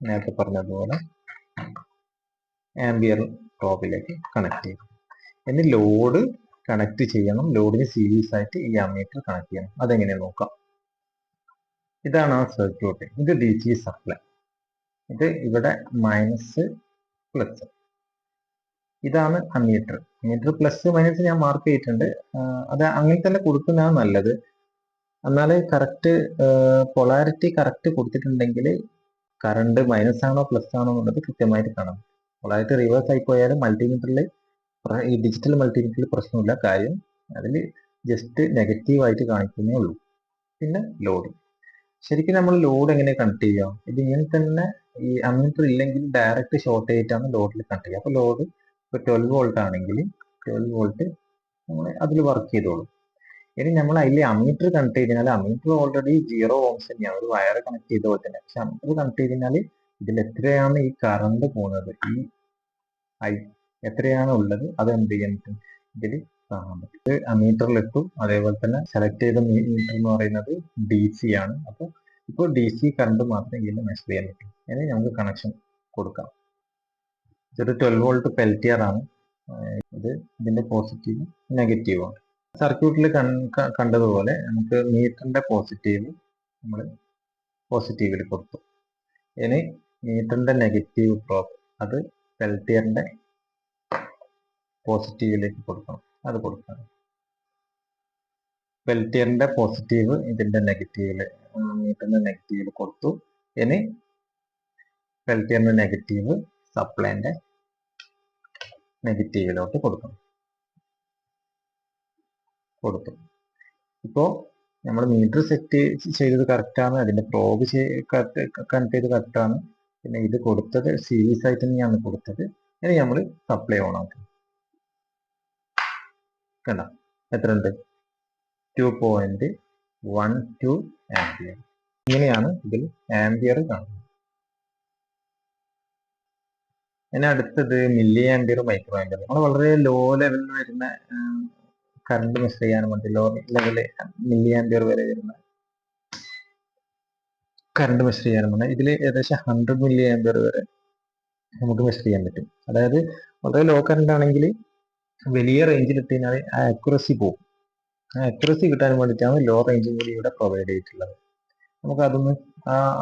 നേരത്തെ പറഞ്ഞതുപോലെ ആംബിയർ പ്രോബിലേക്ക് കണക്ട് ചെയ്തു. ഇനി ലോഡ് കണക്ട് ചെയ്യണം. ലോഡിന് സീരീസ് ആയിട്ട് ഈ അമ്മീറ്റർ കണക്ട് ചെയ്യണം. അതെങ്ങനെ നോക്കാം. ഇതാണ് ആ സർക്യൂട്ട്. ഇത് ഡി സി സപ്ലൈ. ഇത് ഇവിടെ മൈനസ് പ്ലസ്. ഇതാണ് അമ്മീറ്റർ. അമ്മീറ്റർ പ്ലസ് മൈനസ് ഞാൻ മാർക്ക് ചെയ്തിട്ടുണ്ട്. അത് അങ്ങനെ തന്നെ കൊടുക്കുന്നതാണ് നല്ലത്. എന്നാൽ കറക്റ്റ് പൊളാരിറ്റി കറക്റ്റ് കൊടുത്തിട്ടുണ്ടെങ്കിൽ കറണ്ട് മൈനസ് ആണോ പ്ലസ് ആണോ എന്നുള്ളത് കൃത്യമായിട്ട് കാണാം. പൊളാരിറ്റി റിവേഴ്സ് ആയി പോയാലും മൾട്ടിമീറ്ററിൽ, ഈ ഡിജിറ്റൽ മൾട്ടിമീറ്ററിൽ പ്രശ്നമില്ല. കാര്യം അതിൽ ജസ്റ്റ് നെഗറ്റീവായിട്ട് കാണിക്കുന്നേ ഉള്ളൂ. പിന്നെ ലോഡ്, ശരിക്കും നമ്മൾ ലോഡ് എങ്ങനെ കണക്ട് ചെയ്യാം? ഇത് ഇങ്ങനെ തന്നെ ഈ അമ്മീറ്റർ ഇല്ലെങ്കിൽ ഡയറക്റ്റ് ഷോർട്ട് ആയിട്ടാണ് ലോഡിൽ കണക്ട് ചെയ്യുക. അപ്പോൾ ലോഡ് ഇപ്പോൾ 12 വോൾട്ട് ആണെങ്കിൽ 12 വോൾട്ട് നമ്മൾ അതിൽ വർക്ക് ചെയ്തോളും. ഇനി നമ്മൾ അതിൽ അമ്മീറ്റർ കണക്ട് ചെയ്ത് കഴിഞ്ഞാൽ അമ്മീറ്റർ ഓൾറെഡി 0 ഓംസ് തന്നെയാണ്, ഒരു വയർ കണക്ട് ചെയ്ത പോലെ തന്നെ. പക്ഷെ അമ്മീറ്റർ കണക്ട് ചെയ്ത് കഴിഞ്ഞാൽ ഇതിൽ എത്രയാണ് ഈ കറണ്ട് പോകുന്നത്, ഈ ഐ എത്രയാണ് ഉള്ളത്, അത് എന്ത് ചെയ്യാൻ പറ്റും, ഇതിൽ കാണാൻ പറ്റും. ഇത് അമ്മീറ്ററിൽ ഇട്ടു. അതേപോലെ തന്നെ സെലക്ട് ചെയ്ത മീറ്റർ എന്ന് പറയുന്നത് DC ആണ്. അപ്പോൾ ഇപ്പോൾ DC കറണ്ട് മാത്രമേ ഇതിൽ മെഷർ ചെയ്യാൻ പറ്റും. ഇനി നമുക്ക് കണക്ഷൻ കൊടുക്കാം. ഇതൊരു 12 വോൾട്ട് പെൽറ്റിയർ ആണ്. ഇത് ഇതിന്റെ പോസിറ്റീവ് നെഗറ്റീവ് ആണ്. സർക്യൂട്ടിൽ കണ്ടതുപോലെ നമുക്ക് മീറ്ററിന്റെ പോസിറ്റീവ് നമ്മൾ പോസിറ്റീവിൽ കൊടുത്തു. ഇനി മീറ്ററിന്റെ നെഗറ്റീവ് പ്രോബ് അത് പെൽറ്റിയറിന്റെ പോസിറ്റീവിലേക്ക് കൊടുക്കണം. അത് കൊടുക്കണം. പെൽറ്റിയറിന്റെ പോസിറ്റീവ് ഇതിന്റെ നെഗറ്റീവില്, മീറ്ററിന്റെ നെഗറ്റീവിൽ കൊടുത്തു. ഇനി പെൽറ്റിയറിന്റെ നെഗറ്റീവ് സപ്ലൈന്റെ നെഗറ്റീവിലോട്ട് കൊടുക്കണം. കൊടുത്തു. ഇപ്പോൾ നമ്മൾ മീറ്റർ സെറ്റ് ചെയ്തത് കറക്റ്റാണ്, അതിന്റെ പ്രോബ് കണക്ട് ചെയ്ത് കറക്റ്റാണ്. പിന്നെ ഇത് കൊടുത്തത് സീരീസ് ആയിട്ട് തന്നെയാണ് കൊടുത്തത്. ഇനി നമ്മൾ സപ്ലൈ ഓൺ ആക്കും. കണ്ട എത്ര ഉണ്ട്? 2.12 ആംപിയർ. ഇങ്ങനെയാണ് ഇതിൽ ആംപിയർ കാണുന്നത്. ഇനി അടുത്തത് മില്ലി ആംപിയർ, മൈക്രോ ആംപിയർ. നമ്മൾ വളരെ ലോ ലെവലിൽ വരുന്ന കറണ്ട് മെഷർ ചെയ്യാൻ വേണ്ടി ലോ ലെവല് മില്ലി ആംപിയർ വരെ വരുന്ന കറണ്ട് മെഷർ ചെയ്യാൻ വേണ്ടി ഇതിൽ ഏകദേശം 100 മില്ലി ആംപിയർ വരെ നമുക്ക് മെഷർ ചെയ്യാൻ പറ്റും. അതായത് വളരെ ലോ കറണ്ട് ആണെങ്കിൽ വലിയ റേഞ്ചിൽ ഇട്ട് കഴിഞ്ഞാൽ ആ അക്യുറസി പോകും. ആ അക്യുറസി കിട്ടാൻ വേണ്ടിയിട്ടാണ് ലോ റേഞ്ചും കൂടി ഇവിടെ പ്രൊവൈഡ് ചെയ്തിട്ടുള്ളത്. നമുക്ക് അതൊന്ന്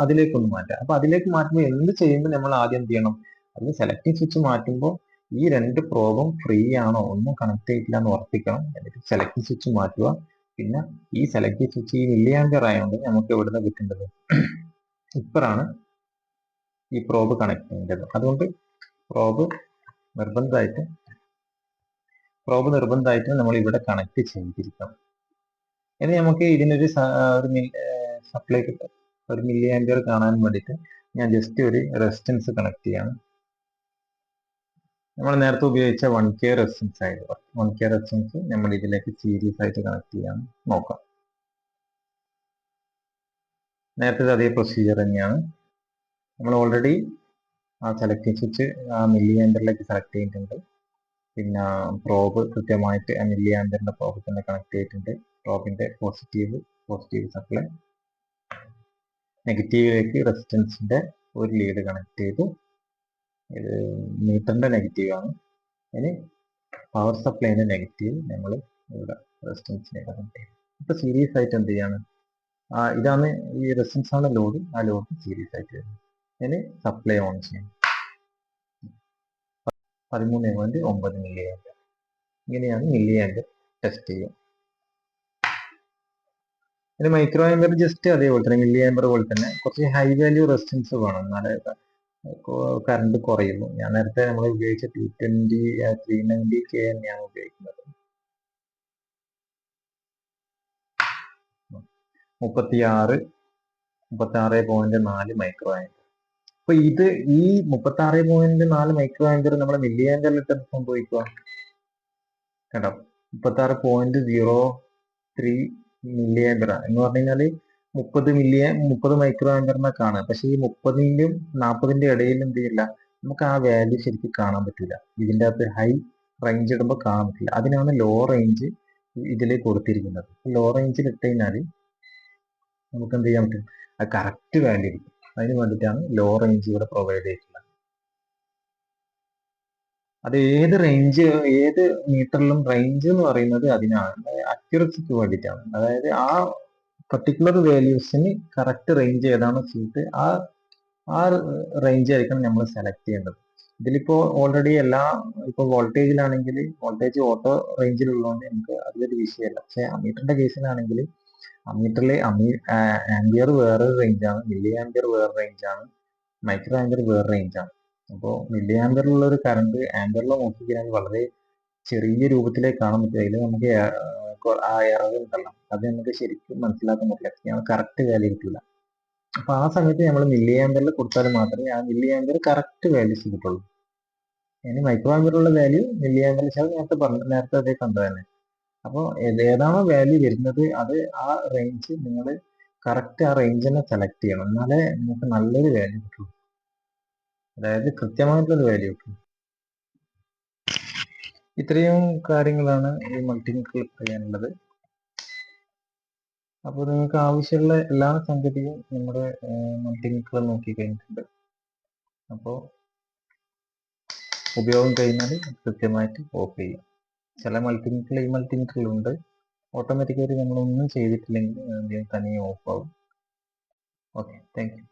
അതിലേക്കൊന്ന് മാറ്റാം. അപ്പൊ അതിലേക്ക് മാറ്റുമ്പോൾ എന്ത് ചെയ്യുമ്പോൾ നമ്മൾ ആദ്യം എന്ത് ചെയ്യണം? അതിൽ സെലക്ടിങ് സ്വിച്ച് മാറ്റുമ്പോൾ ഈ രണ്ട് പ്രോബും ഫ്രീ ആണോ, ഒന്നും കണക്ട് ചെയ്തിട്ടില്ല എന്ന് ഉറപ്പിക്കണം. എന്നിട്ട് സെലക്ടിങ് സ്വിച്ച് മാറ്റുക. പിന്നെ ഈ സെലക്ടിങ് സ്വിച്ച് ഈ മില്ലി ആംപിയർ ആയതുകൊണ്ട് നമുക്ക് എവിടുന്ന് കിട്ടേണ്ടത്? ഇപ്പറാണ് ഈ പ്രോബ് കണക്ട് ചെയ്യേണ്ടത്. അതുകൊണ്ട് പ്രോബ് നിർബന്ധമായിട്ട് നമ്മൾ ഇവിടെ കണക്ട് ചെയ്തിരിക്കണം. ഇനി നമുക്ക് ഇതിനൊരു സപ്ലൈ കിട്ടും, ഒരു മില്ലി ആംപിയർ കാണാൻ വേണ്ടിയിട്ട് ഞാൻ ജസ്റ്റ് ഒരു റെസിസ്റ്റൻസ് കണക്ട് ചെയ്യാണ്. നമ്മൾ നേരത്തെ ഉപയോഗിച്ച 1K റെസിസ്റ്റൻസ് ആയിരുന്നു. 1K റെസിസ്റ്റൻസ് നമ്മൾ ഇതിലേക്ക് സീരീസ് ആയിട്ട് കണക്ട് ചെയ്യാൻ നോക്കാം. നേരത്തെ അതേ പ്രൊസീജിയർ തന്നെയാണ്. നമ്മൾ ഓൾറെഡി ആ സെലക്ടിങ് സ്വിച്ച് ആ മില്ലി ആംപിയറിലേക്ക് സെലക്ട് ചെയ്തിട്ടുണ്ട്. പിന്നെ പ്രോബ് കൃത്യമായിട്ട് ആ മില്ലി ആംപിയറിന്റെ പ്രോബ് തന്നെ കണക്ട് ചെയ്തിട്ടുണ്ട്. പ്രോബിന്റെ പോസിറ്റീവ് സപ്ലൈ, നെഗറ്റീവിലേക്ക് റെസിസ്റ്റൻസിന്റെ ഒരു ലീഡ് കണക്ട് ചെയ്തു. ഇത് മീറ്ററിന്റെ നെഗറ്റീവ് ആണ്. ഇനി പവർ സപ്ലൈന്റെ നെഗറ്റീവ് നമ്മൾ ഇവിടെ റെസിസ്റ്റൻസിനെ കണക്ട് ചെയ്യും. ഇപ്പൊ സീരീസ് ആയിട്ട് എന്ത് ചെയ്യാണ്? ഇതാണ് ഈ റെസിസ്റ്റൻസ് ആണ് ലോഡ്. ആ ലോഡ് സീരീസ് ആയിട്ട് വരുന്നു. ഇനി സപ്ലൈ ഓൺ ചെയ്യും. 13.9 മില്ലി ആംപിയർ. ഇങ്ങനെയാണ് മില്ലി ആംപിയർ ടെസ്റ്റ് ചെയ്യുക. ഇനി മൈക്രോ ആംപിയർ ജസ്റ്റ് അതേപോലെ തന്നെ മില്ലി ആംപിയർ പോലെ തന്നെ കുറച്ച് ഹൈ വാല്യൂ റെസിസ്റ്റൻസ് വേണം, എന്നാലേ കറണ്ട് കുറയുള്ളൂ. ഞാൻ നേരത്തെ നമ്മൾ ഉപയോഗിച്ച 390K തന്നെയാണ് ഉപയോഗിക്കുന്നത്. 36.4 മൈക്രോ ആംപിയർ. അപ്പൊ ഇത് ഈ 36.4 മൈക്രോ ആംപിയർ നമ്മളെ മില്ലി ആംപിയറിൽ ഇട്ട് സംഭവിക്കുക കേട്ടോ. 36.03 മില്ലി ആംപിയർ എന്ന് പറഞ്ഞു കഴിഞ്ഞാല് 30 മൈക്രോ ആംപിയറിനെ കാണാം. പക്ഷെ ഈ 30ന്റെയും 40ന്റെ ഇടയിൽ എന്ത് ചെയ്യില്ല, നമുക്ക് ആ വാല്യൂ ശരിക്കും കാണാൻ പറ്റില്ല. ഇതിൻ്റെ അകത്ത് ഹൈ റേഞ്ച് ഇടുമ്പോൾ കാണാൻ പറ്റില്ല. അതിനാണ് ലോ റേഞ്ച് ഇതിലേക്ക് കൊടുത്തിരിക്കുന്നത്. ലോ റേഞ്ചിൽ ഇട്ട് കഴിഞ്ഞാൽ നമുക്ക് എന്ത് ചെയ്യാൻ പറ്റും? അത് കറക്റ്റ് വാല്യൂ ഇരിക്കും. അതിന് വേണ്ടിയിട്ടാണ് ലോ റേഞ്ച് ഇവിടെ പ്രൊവൈഡ് ചെയ്തിട്ടുള്ളത്. അത് ഏത് മീറ്ററിലും റേഞ്ച് എന്ന് പറയുന്നത് അതിനാണ്, അക്യുറസിക്ക് വേണ്ടിയിട്ടാണ്. അതായത് ആ പർട്ടിക്കുലർ വാല്യൂസിന് കറക്റ്റ് റേഞ്ച് ഏതാണോ ചെയ്തിട്ട് ആ ആ റേഞ്ച് ആയിരിക്കണം നമ്മൾ സെലക്ട് ചെയ്യേണ്ടത്. ഇതിലിപ്പോ ഓൾറെഡി ഇപ്പോൾ വോൾട്ടേജിലാണെങ്കിൽ വോൾട്ടേജ് ഓട്ടോ റേഞ്ചിലുള്ളതുകൊണ്ട് നമുക്ക് അതിലൊരു വിഷയമല്ല. പക്ഷെ അമ്മീറ്ററിന്റെ കേസിലാണെങ്കിൽ അമ്മീറ്ററിൽ ആംബിയർ വേറെ റേഞ്ചാണ്, മില്ലി ആംബിയർ വേറെ റേഞ്ചാണ്, മൈക്രോ ആംബിയർ വേറെ റേഞ്ചാണ്. അപ്പോൾ മില്ലി ആംബിയറിലുള്ള ഒരു കറണ്ട് ആംബിയറിൽ നോക്കിക്കഴിഞ്ഞാൽ വളരെ ചെറിയ രൂപത്തിലേക്ക് കാണാൻ പറ്റും. അതിൽ നമുക്ക് ആ എറർ ഉണ്ടല്ലോ, അത് നമുക്ക് ശരിക്കും മനസ്സിലാക്കാൻ പറ്റില്ല, കറക്റ്റ് വാല്യൂ കിട്ടില്ല. അപ്പൊ ആ സമയത്ത് നമ്മൾ മില്ലി ആംബിയറിൽ കൊടുത്താൽ മാത്രമേ ആ മില്ലി ആംബിയർ കറക്റ്റ് വാല്യൂസ് കിട്ടുള്ളൂ. ഇനി മൈക്രോ ആംബിയറുള്ള വാല്യൂ മില്ലി ആംബിയർ നേരത്തെ അതേ കണ്ടത് തന്നെ. അപ്പോൾ ഏതാണോ വാല്യൂ വരുന്നത് അത് ആ റേഞ്ച് നിങ്ങൾ കറക്റ്റ് ആ റേഞ്ച് തന്നെ സെലക്ട് ചെയ്യണം, എന്നാലേ നിങ്ങൾക്ക് നല്ലൊരു വാല്യൂ കിട്ടുള്ളൂ, അതായത് കൃത്യമായിട്ടുള്ളൊരു വാല്യൂ കിട്ടും. ഇത്രയും കാര്യങ്ങളാണ് ഈ മൾട്ടിമീറ്ററിൽ ചെയ്യാനുള്ളത്. അപ്പോൾ നിങ്ങൾക്ക് ആവശ്യമുള്ള എല്ലാ സംഗതിയും നമ്മുടെ മൾട്ടിമീറ്ററിൽ നോക്കി കഴിഞ്ഞിട്ടുണ്ട്. അപ്പോൾ ഉപയോഗം കഴിഞ്ഞാൽ കൃത്യമായിട്ട് ഓഫ് ചെയ്യാം. ചില മൾട്ടിമീറ്ററിൽ ഈ മൾട്ടിമീറ്ററിലുണ്ട് ഓട്ടോമാറ്റിക്കായിട്ട് നമ്മളൊന്നും ചെയ്തിട്ടില്ലെങ്കിൽ തനിയെ ഓഫ് ആവും. Okay, thank you.